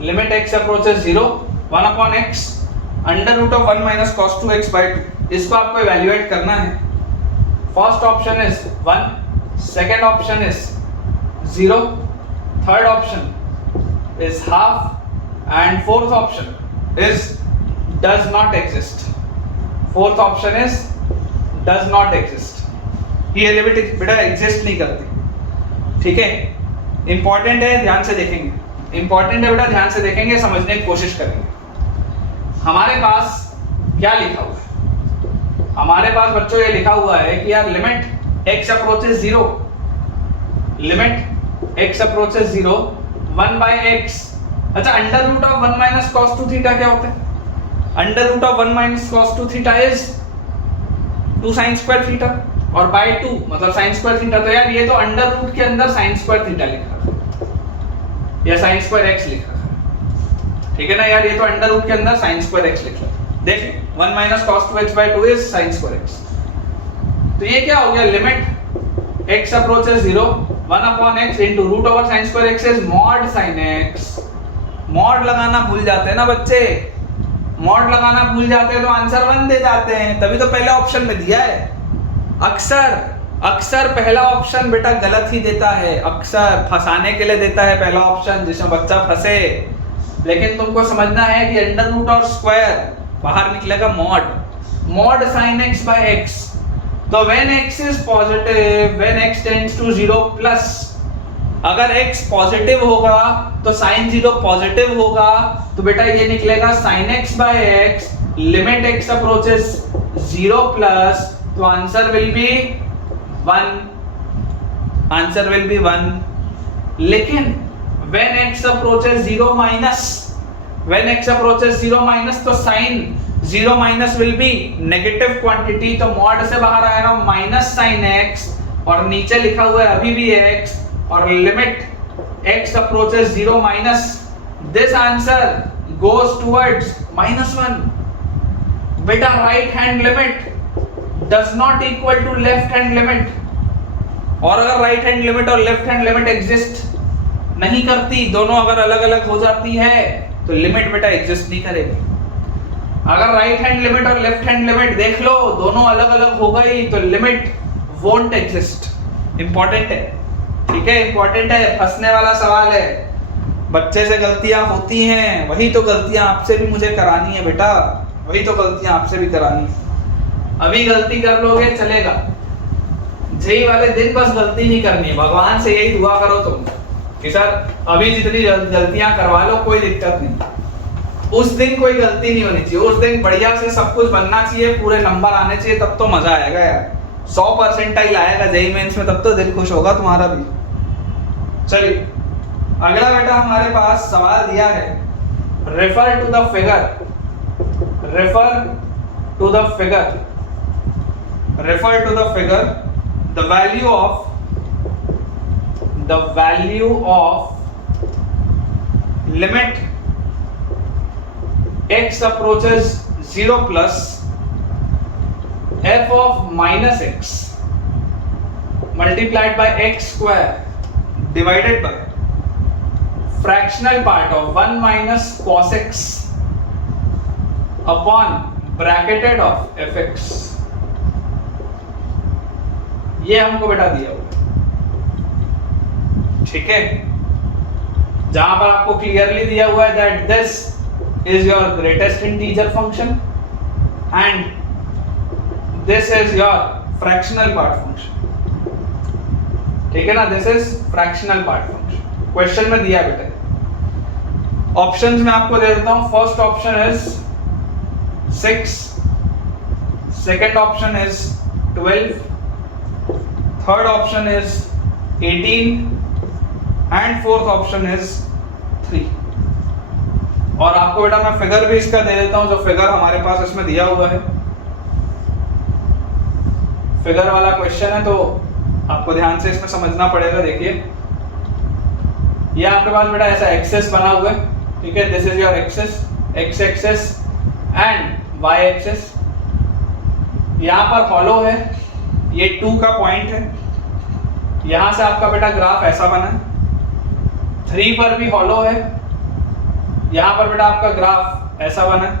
Limit x approaches 0, 1 upon x under root of 1 minus cos 2x by 2. इसको आपको इवैल्यूएट करना है। First option is 1, second option is 0, third option is half and fourth option is does not exist. Fourth option is does not exist. ये लिमिट बेटा एग्जिस्ट नहीं करती, ठीक है। इंपॉर्टेंट है, ध्यान से देखेंगे, इंपॉर्टेंट है बेटा, ध्यान से देखेंगे, समझने की कोशिश करेंगे। हमारे पास क्या लिखा हुआ है, हमारे पास बच्चों ये लिखा हुआ है कि यार limit x approaches 0, limit x approaches 0 1 by x। अच्छा, under root of 1 minus cos 2 theta क्या होता है? Under root of 1 minus cos 2 theta is 2 sin square theta, और बाय 2 मतलब sin स्क्वायर थीटा। तो यार ये तो अंडर रूट के अंदर sin स्क्वायर थीटा लिखा है या sin स्क्वायर x लिखा है, ठीक है ना यार। ये तो अंडर रूट के अंदर sin स्क्वायर x लिखा है। देखिए 1 minus cos 2x by 2 is sin square x। तो ये क्या हो गया, limit x approaches 0, 1 upon x into root over sin square x is mod sin x। Mod लगाना भूल जाते हैं ना बच्चे, मॉड लगाना भूल जाते हैं तो आंसर 1 दे जाते हैं, तभी तो पहले ऑप्शन में दिया है। अक्सर पहला ऑप्शन बेटा गलत ही देता है, अक्सर फंसाने के लिए देता है पहला ऑप्शन, जिसमें बच्चा फंसे। लेकिन तुमको समझना है कि अंडर रूट और स्क्वायर बाहर निकलेगा mod sin x by x। तो when x is positive, when x tends to 0 plus, अगर x पॉजिटिव होगा तो sin 0 पॉजिटिव होगा, तो बेटा ये निकलेगा sin x by x, limit x approaches 0 plus, तो answer will be 1, answer will be 1। लेकिन when x approaches 0 minus, when x approaches 0 minus, तो sin 0 minus will be negative quantity, तो मॉड से बाहर आएगा माइनस sin x, और नीचे लिखा हुआ है अभी भी x, और limit x approaches 0 minus, this answer goes towards -1। बेटा right hand limit does not equal to left hand limit, और अगर राइट हैंड लिमिट और लेफ्ट हैंड लिमिट एग्जिस्ट नहीं करती, दोनों अगर अलग अलग हो जाती है तो लिमिट बेटा एग्जिस्ट नहीं करेगी। अगर राइट हैंड लिमिट और लेफ्ट हैंड लिमिट देख लो, दोनों अलग अलग हो गई तो लिमिट वोंट एग्जिस्ट। इंपॉर्टेंट है, ठीक है, इंपॉर्टेंट है, फंसने वाला सवाल है। बच्चे से गलतियां होती हैं, वही तो गलतियां आपसे भी मुझे करानी है बेटा, वही तो गलतियां आपसे भी करानी है। अभी गलती कर लोगे चलेगा, जेई वाले दिन बस गलती नहीं करनी है। भगवान से यही दुआ करो तुम कि सर अभी जितनी गलतियां करवा लो कोई दिक्कत नहीं, उस दिन कोई गलती नहीं होनी चाहिए, उस दिन बढ़िया से सब कुछ बनना चाहिए, पूरे नंबर आने चाहिए, तब तो मजा आएगा यार। 100% आएगा जेई मेंस में, तब तो दिल खुश होगा तुम्हारा भी। चलिए अगला बेटा हमारे पास सवाल दिया है, refer to the figure, refer to the figure, refer to the figure the value of limit x approaches 0 plus f of minus x multiplied by x square divided by fractional part of 1 minus cos x upon bracketed of fx, ये हमको बेटा दिया हुआ, ठीक है, जहां पर आपको क्लियरली दिया हुआ है that this is your greatest integer function and this is your fractional part function, ठीक है ना, this is fractional part function, question में दिया बेटा। ऑप्शंस में आपको दे देता हूं, first option is 6, second option is 12, third option is 18 and fourth option is 3। और आपको बेटा मैं फिगर भी इसका दे देता हूं, जो फिगर हमारे पास इसमें दिया हुआ है, फिगर वाला क्वेश्चन है तो आपको ध्यान से इसमें समझना पड़ेगा। देखिए ये आपके पास बेटा ऐसा एक्सेस बना हुआ है, ठीक है, this is your axes, x axes and y axes, यहां पर हॉलो है, ये 2 का पॉइंट है, यहां से आपका बेटा ग्राफ ऐसा बना है, 3 पर भी हॉलो है, यहां पर बेटा आपका ग्राफ ऐसा बना है,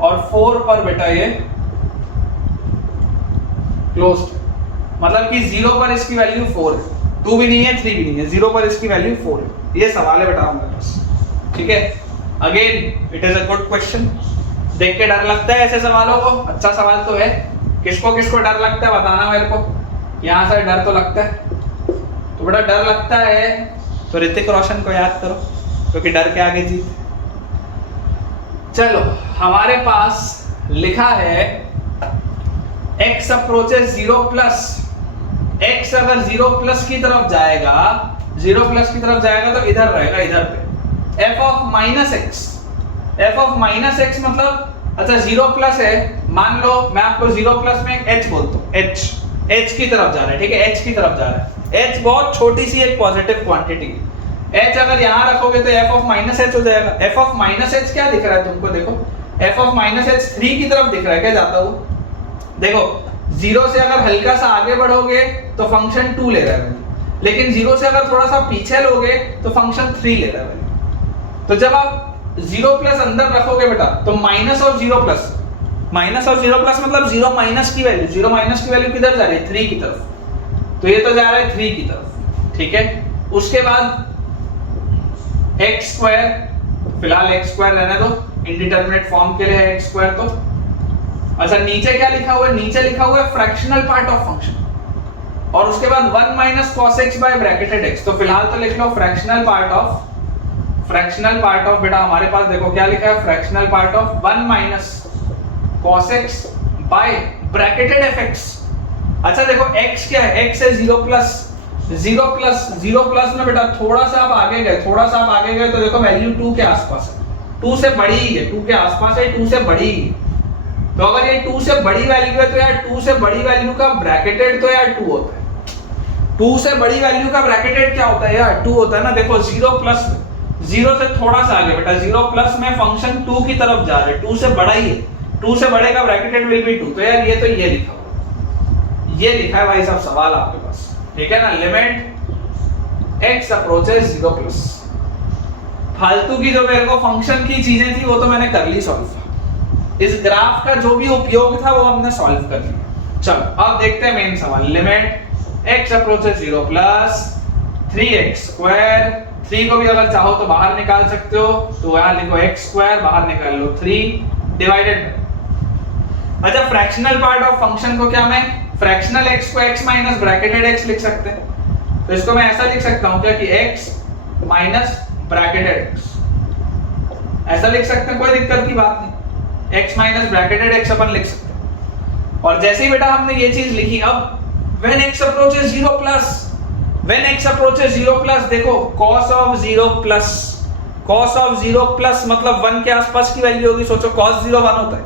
और 4 पर बेटा ये क्लोज्ड, मतलब कि 0 पर इसकी वैल्यू 4 है, 2 भी नहीं है 3 भी नहीं है, 0 पर इसकी वैल्यू 4 है। ये सवाल है बेटा हमारे पास, ठीक है। Again it is a good question, देख के डर लगता है ऐसे सवालों को, अच्छा सवाल तो है, किसको किसको डर लगता है बताना मेरे को, यहां से डर तो लगता है, तो बेटा डर लगता है तो ऋतिक रोशन को याद करो, क्योंकि डर के आगे जीत। चलो हमारे पास लिखा है x अप्रोचेस 0 प्लस, x अगर 0 प्लस की तरफ जाएगा, 0 प्लस की तरफ जाएगा तो इधर रहेगा, इधर पे f of minus x, f of minus x मतलब अच्छा 0 प्लस है, मान लो मैं आपको 0 प्लस में h बोलता हूँ, h की तरफ जा रहा है, ठीक है, h की तरफ जा रहा है, h बहुत छोटी सी एक पॉजिटिव क्वांटिटी है, h अगर यहां रखोगे तो f ऑफ माइनस h हो जाएगा। f ऑफ माइनस h क्या दिख रहा है तुमको, देखो f ऑफ माइनस h 3 की तरफ दिख रहा है, क्या जाता हुआ, देखो 0 से अगर हल्का सा आगे बढ़ोगे तो फंक्शन 2 ले रहा है, लेकिन 0 से अगर थोड़ा सा पीछे लोगे तो फंक्शन 3 ले रहा है। तो जब आप 0 प्लस अंदर रखोगे बेटा तो minus of 0 plus, minus of 0 plus मतलब 0 माइनस की वैल्यू, 0 माइनस की वैल्यू किधर जा रही है, 3 की तरफ, तो ये तो जा रहा है 3 की तरफ, ठीक है। उसके बाद x स्क्वायर, फिलहाल x स्क्वायर रहने दो, इंडिटरमिनेट फॉर्म के लिए है x स्क्वायर, तो अच्छा नीचे क्या लिखा हुआ है, नीचे लिखा हुआ है फ्रैक्शनल पार्ट ऑफ फंक्शन, और उसके बाद 1 minus cos x by bracketed x, तो फिलहाल तो लिख लो fractional part of, fractional part of बेटा हमारे पास देखो क्या लिखा है, fractional part of 1 minus cos x by bracketed fx। अच्छा देखो x क्या है, x है 0 प्लस, 0 प्लस में बेटा थोड़ा सा आप आगे गए, थोड़ा सा आप आगे गए तो देखो वैल्यू 2 के आसपास है, 2 से बड़ी ही है, 2 के आसपास है, 2 से बड़ी ही, तो अगर ये 2 से बड़ी वैल्यू है तो यार 2 से बड़ी वैल्यू का ब्रैकेटेड तो यार 2 होता है, 2 से बड़ी वैल्यू का ब्रैकेटेड क्या होता है यार, 2 होता है ना। देखो 0 प्लस, 0 से थोड़ा सा आगे बेटा, 0 प्लस में फंक्शन 2 की तरफ जा रहा है, 2 से बड़ा ही है, 2 से बड़े का ब्रैकेटेड विल बी 2, तो यार ये तो ये लिखा हुआ, ये लिखा है भाई साहब सवाल आपके पास, ठीक है ना, लिमिट x अप्रोचेस 0 प्लस। फालतू की जो मेरे को फंक्शन की चीजें थी वो तो मैंने कर ली सॉल्व, इस ग्राफ का जो भी उपयोग था वो हमने सॉल्व कर लिया। चलो अब देखते हैं मेन सवाल, limit x approaches 0 plus 3x square, 3 को भी अगर चाहो तो बाहर निकाल सकते हो, तो यहां लिखो x स्क्वायर, बाहर निकाल लो 3 डिवाइडेड। अच्छा फ्रैक्शनल पार्ट ऑफ फंक्शन को क्या मैं फ्रैक्शनल x को x माइनस ब्रैकेटेड x लिख सकते हैं, तो इसको मैं ऐसा लिख सकता हूं क्या कि x माइनस ब्रैकेटेड x, ऐसा लिख सकते हैं, कोई दिक्कत की बात नहीं, x माइनस ब्रैकेटेड x अपन लिख सकते हैं। और जैसे ही बेटा हमने ये चीज लिखी, अब when x approaches 0 plus, when x approaches 0 plus देखो cos of 0 plus, cos of 0 plus मतलब 1 के आसपास की वैल्यू होगी, सोचो cos 0 1 होता है,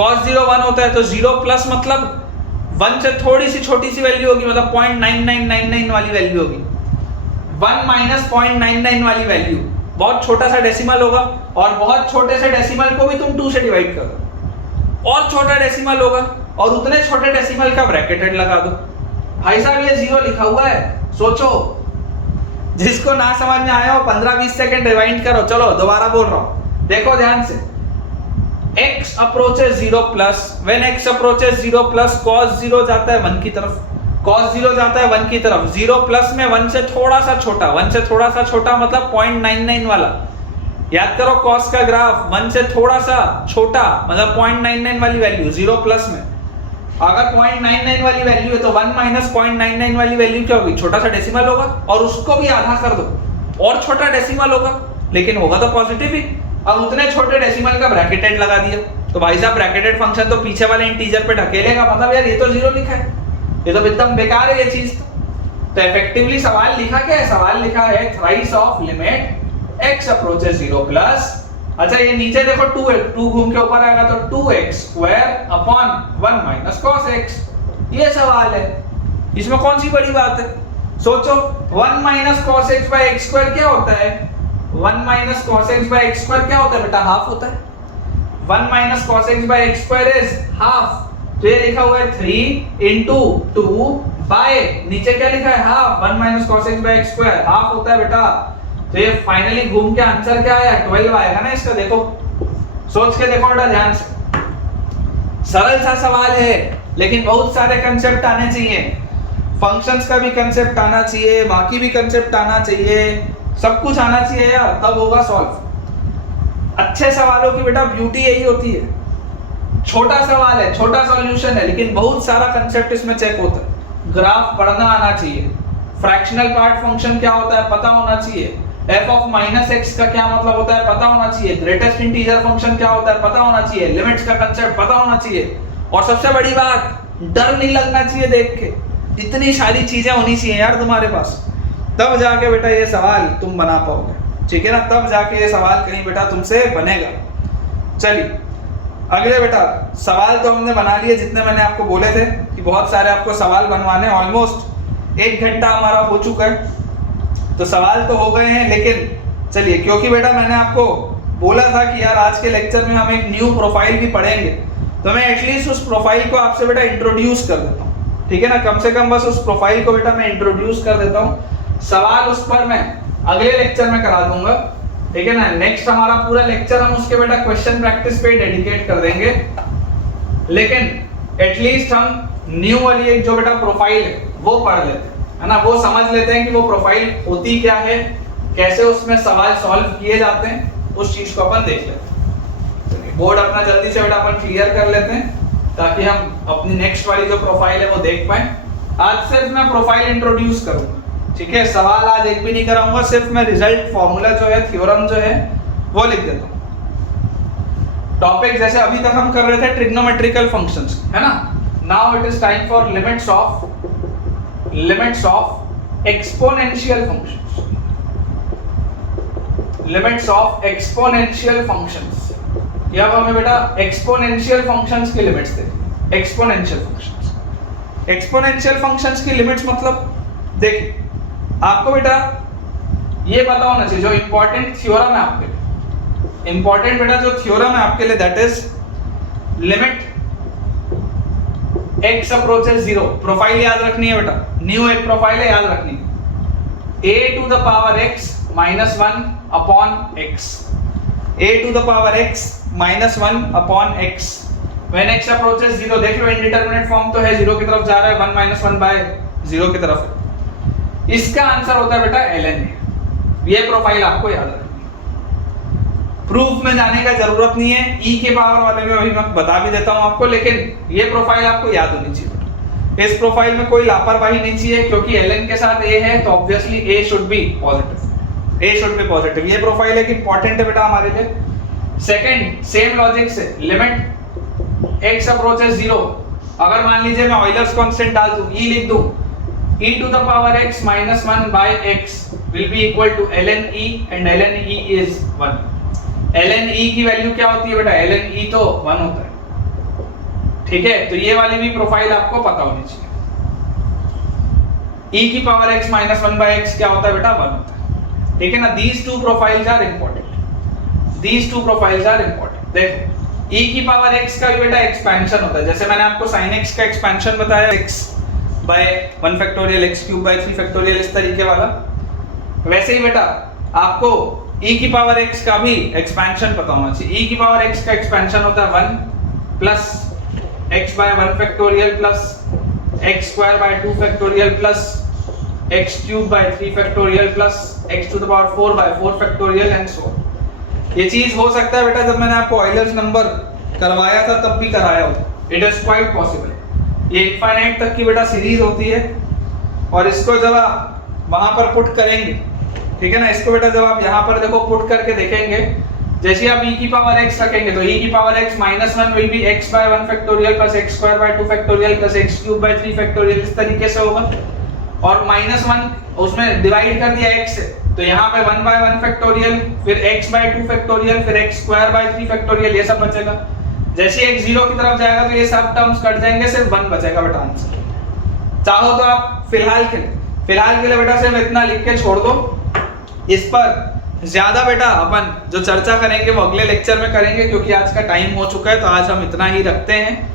cos 0 1 होता है, तो 0 प्लस मतलब 1 से थोड़ी सी छोटी सी वैल्यू होगी, मतलब 0.9999 वाली वैल्यू होगी। 1 माइनस 0.99 वाली वैल्यू बहुत छोटा सा डेसिमल होगा, और बहुत छोटे से डेसिमल को भी तुम 2 से डिवाइड कर दो, और छोटा डेसिमल होगा, और उतने छोटे डेसिमल का ब्रैकेटेड लगा दो। भाई साहब ये 0 लिखा हुआ है, सोचो। जिसको ना समझ में आया हो 15-20 सेकंड रिवाइंड करो। चलो दोबारा बोल रहा हूं, देखो ध्यान से। x approaches 0 plus, when x approaches 0 plus cos 0 जाता है 1 की तरफ, cos 0 जाता है 1 की तरफ। 0 प्लस में 1 से थोड़ा सा छोटा, 1 से थोड़ा सा छोटा मतलब 0.99 वाला। याद करो cos का ग्राफ 1 से थोड़ा सा छोटा मतलब 0.99 वाली वैल्यू 0 प्लस में। अगर 0.99 वाली वैल्यू है तो 1 माइनस 0.99 वाली वैल्यू क्या होगी? छोटा सा डेसिमल होगा, और उसको भी आधा कर दो, और छोटा डेसिमल होगा, लेकिन होगा तो पॉजिटिव ही। अब उतने छोटे डेसिमल का ब्रैकेटेड लगा दिया, तो भाई साहब ब्रैकेटेड फंक्शन तो पीछे वाले इंटीजर पे ढकेलेगा, मतलब यार ये तो 0 लिखा है, ये तो एकदम बेकार है ये चीज। तो इफेक्टिवली सवाल लिखा क्या है? सवाल लिखा है thrice of limit x approaches 0 plus, अच्छा ये नीचे देखो 2 है, 2 घूम के ऊपर आएगा तो 2x square upon 1 minus cos x। ये सवाल है, इसमें कौन सी बड़ी बात है? सोचो 1 minus cos x by x square क्या होता है? 1 minus cos x by x square क्या होता है बेटा? हाफ होता है। 1 minus cos x by x square is half. तो ये लिखा हुआ है 3 into 2 बाय, नीचे क्या लिखा है? Half. 1 minus cos x by x square half होता है बेटा। तो ये फाइनली घूम के आंसर क्या आया? 12 आएगा ना इसका। देखो सोच के देखो बेटा ध्यान से। सरल सा सवाल है, लेकिन बहुत सारे कंसेप्ट आने चाहिए। फंक्शंस का भी कंसेप्ट आना चाहिए, बाकी भी कंसेप्ट आना चाहिए, सब कुछ आना चाहिए यार, तब होगा सॉल्व। अच्छे सवालों की बेटा ब्यूटी यही होती है, छोटा सवाल है, छोटा सॉल्यूशन है, लेकिन बहुत सारा कंसेप्ट इसमें चेक होता है। ग्राफ पढ़ना आना चाहिए, फ्रैक्शनल पार्ट फंक्शन क्या होता है पता होना चाहिए, f ऑफ माइनस एक्स का क्या मतलब होता है पता होना चाहिए, ग्रेटेस्ट इंटीजर फंक्शन क्या होता है पता होना चाहिए, लिमिट्स का कंसेप्ट पता होना चाहिए, और सबसे बड़ी बात डर नहीं लगना चाहिए देख के। इतनी सारी चीजें होनी चाहिए यार तुम्हारे पास, तब जाके बेटा ये सवाल तुम बना पाओगे, ठीक है ना? तब जाके ये सवाल कहीं बेटा तुमसे बनेगा। चलिए अगले बेटा सवाल तो हमने बना लिए जितने मैंने आपको बोले थे कि बहुत सारे आपको सवाल बनवाने। ऑलमोस्ट 1 घंटा हमारा हो चुका है, तो सवाल तो हो गए हैं, लेकिन चलिए क्योंकि बेटा मैंने आपको बोला था कि यार आज के लेक्चर में हम एक न्यू प्रोफाइल भी पढ़ेंगे, तो मैं एटलीस्ट उस प्रोफाइल को आपसे बेटा इंट्रोड्यूस कर देता हूँ, ठीक है ना? कम से कम बस उस प्रोफाइल को बेटा मैं इंट्रोड्यूस कर देता हूँ। सवाल उस पर मैं अगले लेक्चर में करा दूंगा, ठीक है ना? नेक्स्ट हमारा पूरा लेक्चर हम उसके बेटा क्वेश्चन प्रैक्टिस पे डेडिकेट कर देंगे, लेकिन एटलीस्ट हम न्यू वाली एक जो बेटा प्रोफाइल है वो पढ़ लेते हैं, है ना? वो समझ लेते हैं कि वो प्रोफाइल होती क्या है, कैसे उसमें सवाल सॉल्व किए जाते हैं, उस चीज को अपन देख लेते हैं। बोर्ड अपना जल्दी से बेटा अपन क्लियर कर लेते हैं ताकि हम अपनी नेक्स्ट वाली जो प्रोफाइल है वो देख पाए। आज सिर्फ मैं प्रोफाइल इंट्रोड्यूस करूंगा, ठीक है? सवाल आज एक भी नहीं कराऊंगा, सिर्फ मैं रिजल्ट फॉर्मूला जो है, थ्योरम जो है वो लिख देता हूं। टॉपिक जैसे अभी तक हम कर रहे थे ट्रिग्नोमेट्रिकल फंक्शंस, है ना? Now it is time for limits of exponential functions. Limits of exponential functions, या हमें बेटा एक्सपोनेंशियल फंक्शंस की लिमिट्स देखें। एक्सपोनेंशियल फंक्शंस की लिमिट्स मतलब देखिए आपको बेटा ये पता होना चाहिए, जो इंपॉर्टेंट थ्योरम है आपके लिए, इंपॉर्टेंट बेटा जो थ्योरम है आपके लिए, that is limit x approaches 0। Profile याद रखनी है बेटा, न्यू एक प्रोफाइल है, याद रखनी है। a to the power x minus 1 upon x, a to the power x minus 1 upon x when x approaches 0। देख लो इंडिटरमिनेट फॉर्म तो है, 0 की तरफ जा रहा है, 1 माइनस 1 बाय 0 की तरफ है। इसका आंसर होता है बेटा ln। ये प्रोफाइल आपको याद रखनी है, प्रूफ में जाने का जरूरत नहीं है, e के पावर वाले में अभी मैं बता भी देता हूं आपको, लेकिन ये प्रोफाइल आपको याद होनी चाहिए। इस प्रोफाइल में कोई लापरवाही नहीं चाहिए, क्योंकि ln के साथ a है तो obviously a should be positive, a should be positive. ये प्रोफाइल एक इंपॉर्टेंट है बेटा हमारे लिए। सेकंड सेम लॉजिक से लिमिट x अप्रोचेस 0, अगर मान लीजिए मैं ऑयलर्स कांस्टेंट डाल दूं, e लिख दूं, e to the power x minus 1 by x will be equal to ln e and ln e is 1। ln e की वैल्यू क्या होती है बेटा? ln e तो 1 होता है, ठीक है, तो ये वाली भी प्रोफाइल आपको पता होनी चाहिए। e की पावर x माइनस 1/x क्या होता है बेटा? 1 होता है, ठीक है ना। these two profiles are important, these two profiles are important। देखो e की पावर x का भी बेटा एक्सपेंशन होता है, जैसे मैंने आपको sin x का एक्सपेंशन बताया, x by 1 factorial x cube by 3 factorial, इस तरीके वाला। वैसे ही बेटा आपको e की पावर x का भी एक्सपेंशन पता होना चाहिए। e की पावर x का एक्सपेंशन होता है 1 plus x by 1 factorial plus x square by 2 factorial plus x cube by 3 factorial plus x to the power 4 by 4 factorial and so on. ये चीज हो सकता है बेटा जब मैंने आपको ऑयलर्स नंबर करवाया था तब भी कराया हो, इट इज क्वाइट पॉसिबल। ये इनफाइनाइट तक की बेटा सीरीज होती है, और इसको जब आप वहां पर पुट करेंगे, ठीक है ना, इसको बेटा जब आप यहाँ पर देखो पुट करके देखेंगे, जैसे आप e की पावर x रखेंगे तो e की power x minus 1 will be x by 1 factorial plus x square by 2 factorial plus x cube by 3 factorial, इस तरीके से होगा। और माइनस 1 उसमें डिवाइड कर दिया x से, तो यहाँ पे 1 by 1 फैक्टोरियल, फिर x by 2 फैक्टोरियल, फिर x स्क्वायर by 3 फैक्टोरियल, ये सब बचेगा। जैसे x 0 की तरफ जाएगा तो ये सब टर्म्स कट जाएंगे, सिर्फ 1 बचेगा बेटा आंसर। चाहो तो आप फिलहाल के लिए बेटा सिर्फ इतना लिख के छोड़ दो। इस पर ज्यादा बेटा अपन जो चर्चा करेंगे वो अगले लेक्चर में करेंगे, क्योंकि आज का टाइम हो चुका है, तो आज हम इतना ही रखते हैं।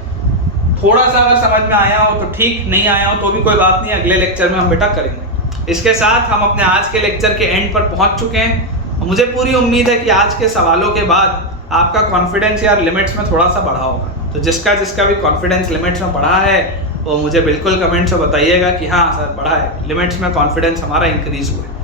थोड़ा सा अगर समझ में आया हो तो ठीक, नहीं आया हो तो भी कोई बात नहीं, अगले लेक्चर में हम बेटा करेंगे। इसके साथ हम अपने आज के लेक्चर के एंड पर पहुंच चुके हैं। मुझे पूरी उम्मीद है कि आज के सवालों के बाद आपका कॉन्फिडेंस यार लिमिट्स में थोड़ा सा बढ़ा होगा। तो जिसका भी कॉन्फिडेंस लिमिट्स में बढ़ा है वो मुझे बिल्कुल कमेंट से बताइएगा कि हाँ सर बढ़ा है, लिमिट्स में कॉन्फिडेंस हमारा इंक्रीज हुआ है।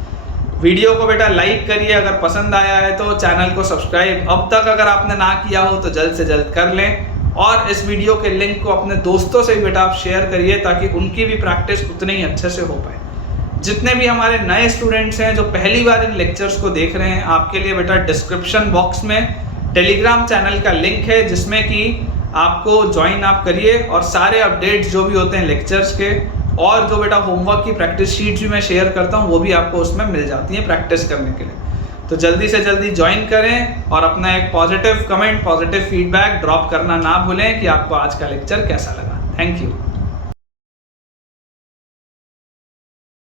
वीडियो को बेटा लाइक करिए, अगर पसंद आया है तो चैनल को सब्सक्राइब अब तक अगर आपने ना किया हो तो जल्द से जल्द कर लें, और इस वीडियो के लिंक को अपने दोस्तों से भी बेटा आप शेयर करिए ताकि उनकी भी प्रैक्टिस उतनी ही अच्छे से हो पाए। जितने भी हमारे नए स्टूडेंट्स हैं जो पहली बार इन लेक्चर्स को देख रहे हैं, आपके लिए बेटा डिस्क्रिप्शन बॉक्स में टेलीग्राम चैनल का लिंक है, जिसमें कि आपको ज्वाइन आप करिए, और सारे अपडेट्स जो भी होते हैं लेक्चर्स के, और जो बेटा होमवर्क की प्रैक्टिस शीट्स भी मैं शेयर करता हूँ वो भी आपको उसमें मिल जाती है प्रैक्टिस करने के लिए। तो जल्दी से जल्दी ज्वाइन करें, और अपना एक positive comment, positive feedback drop करना ना भूलें कि आपको आज का लेक्चर कैसा लगा। Thank you.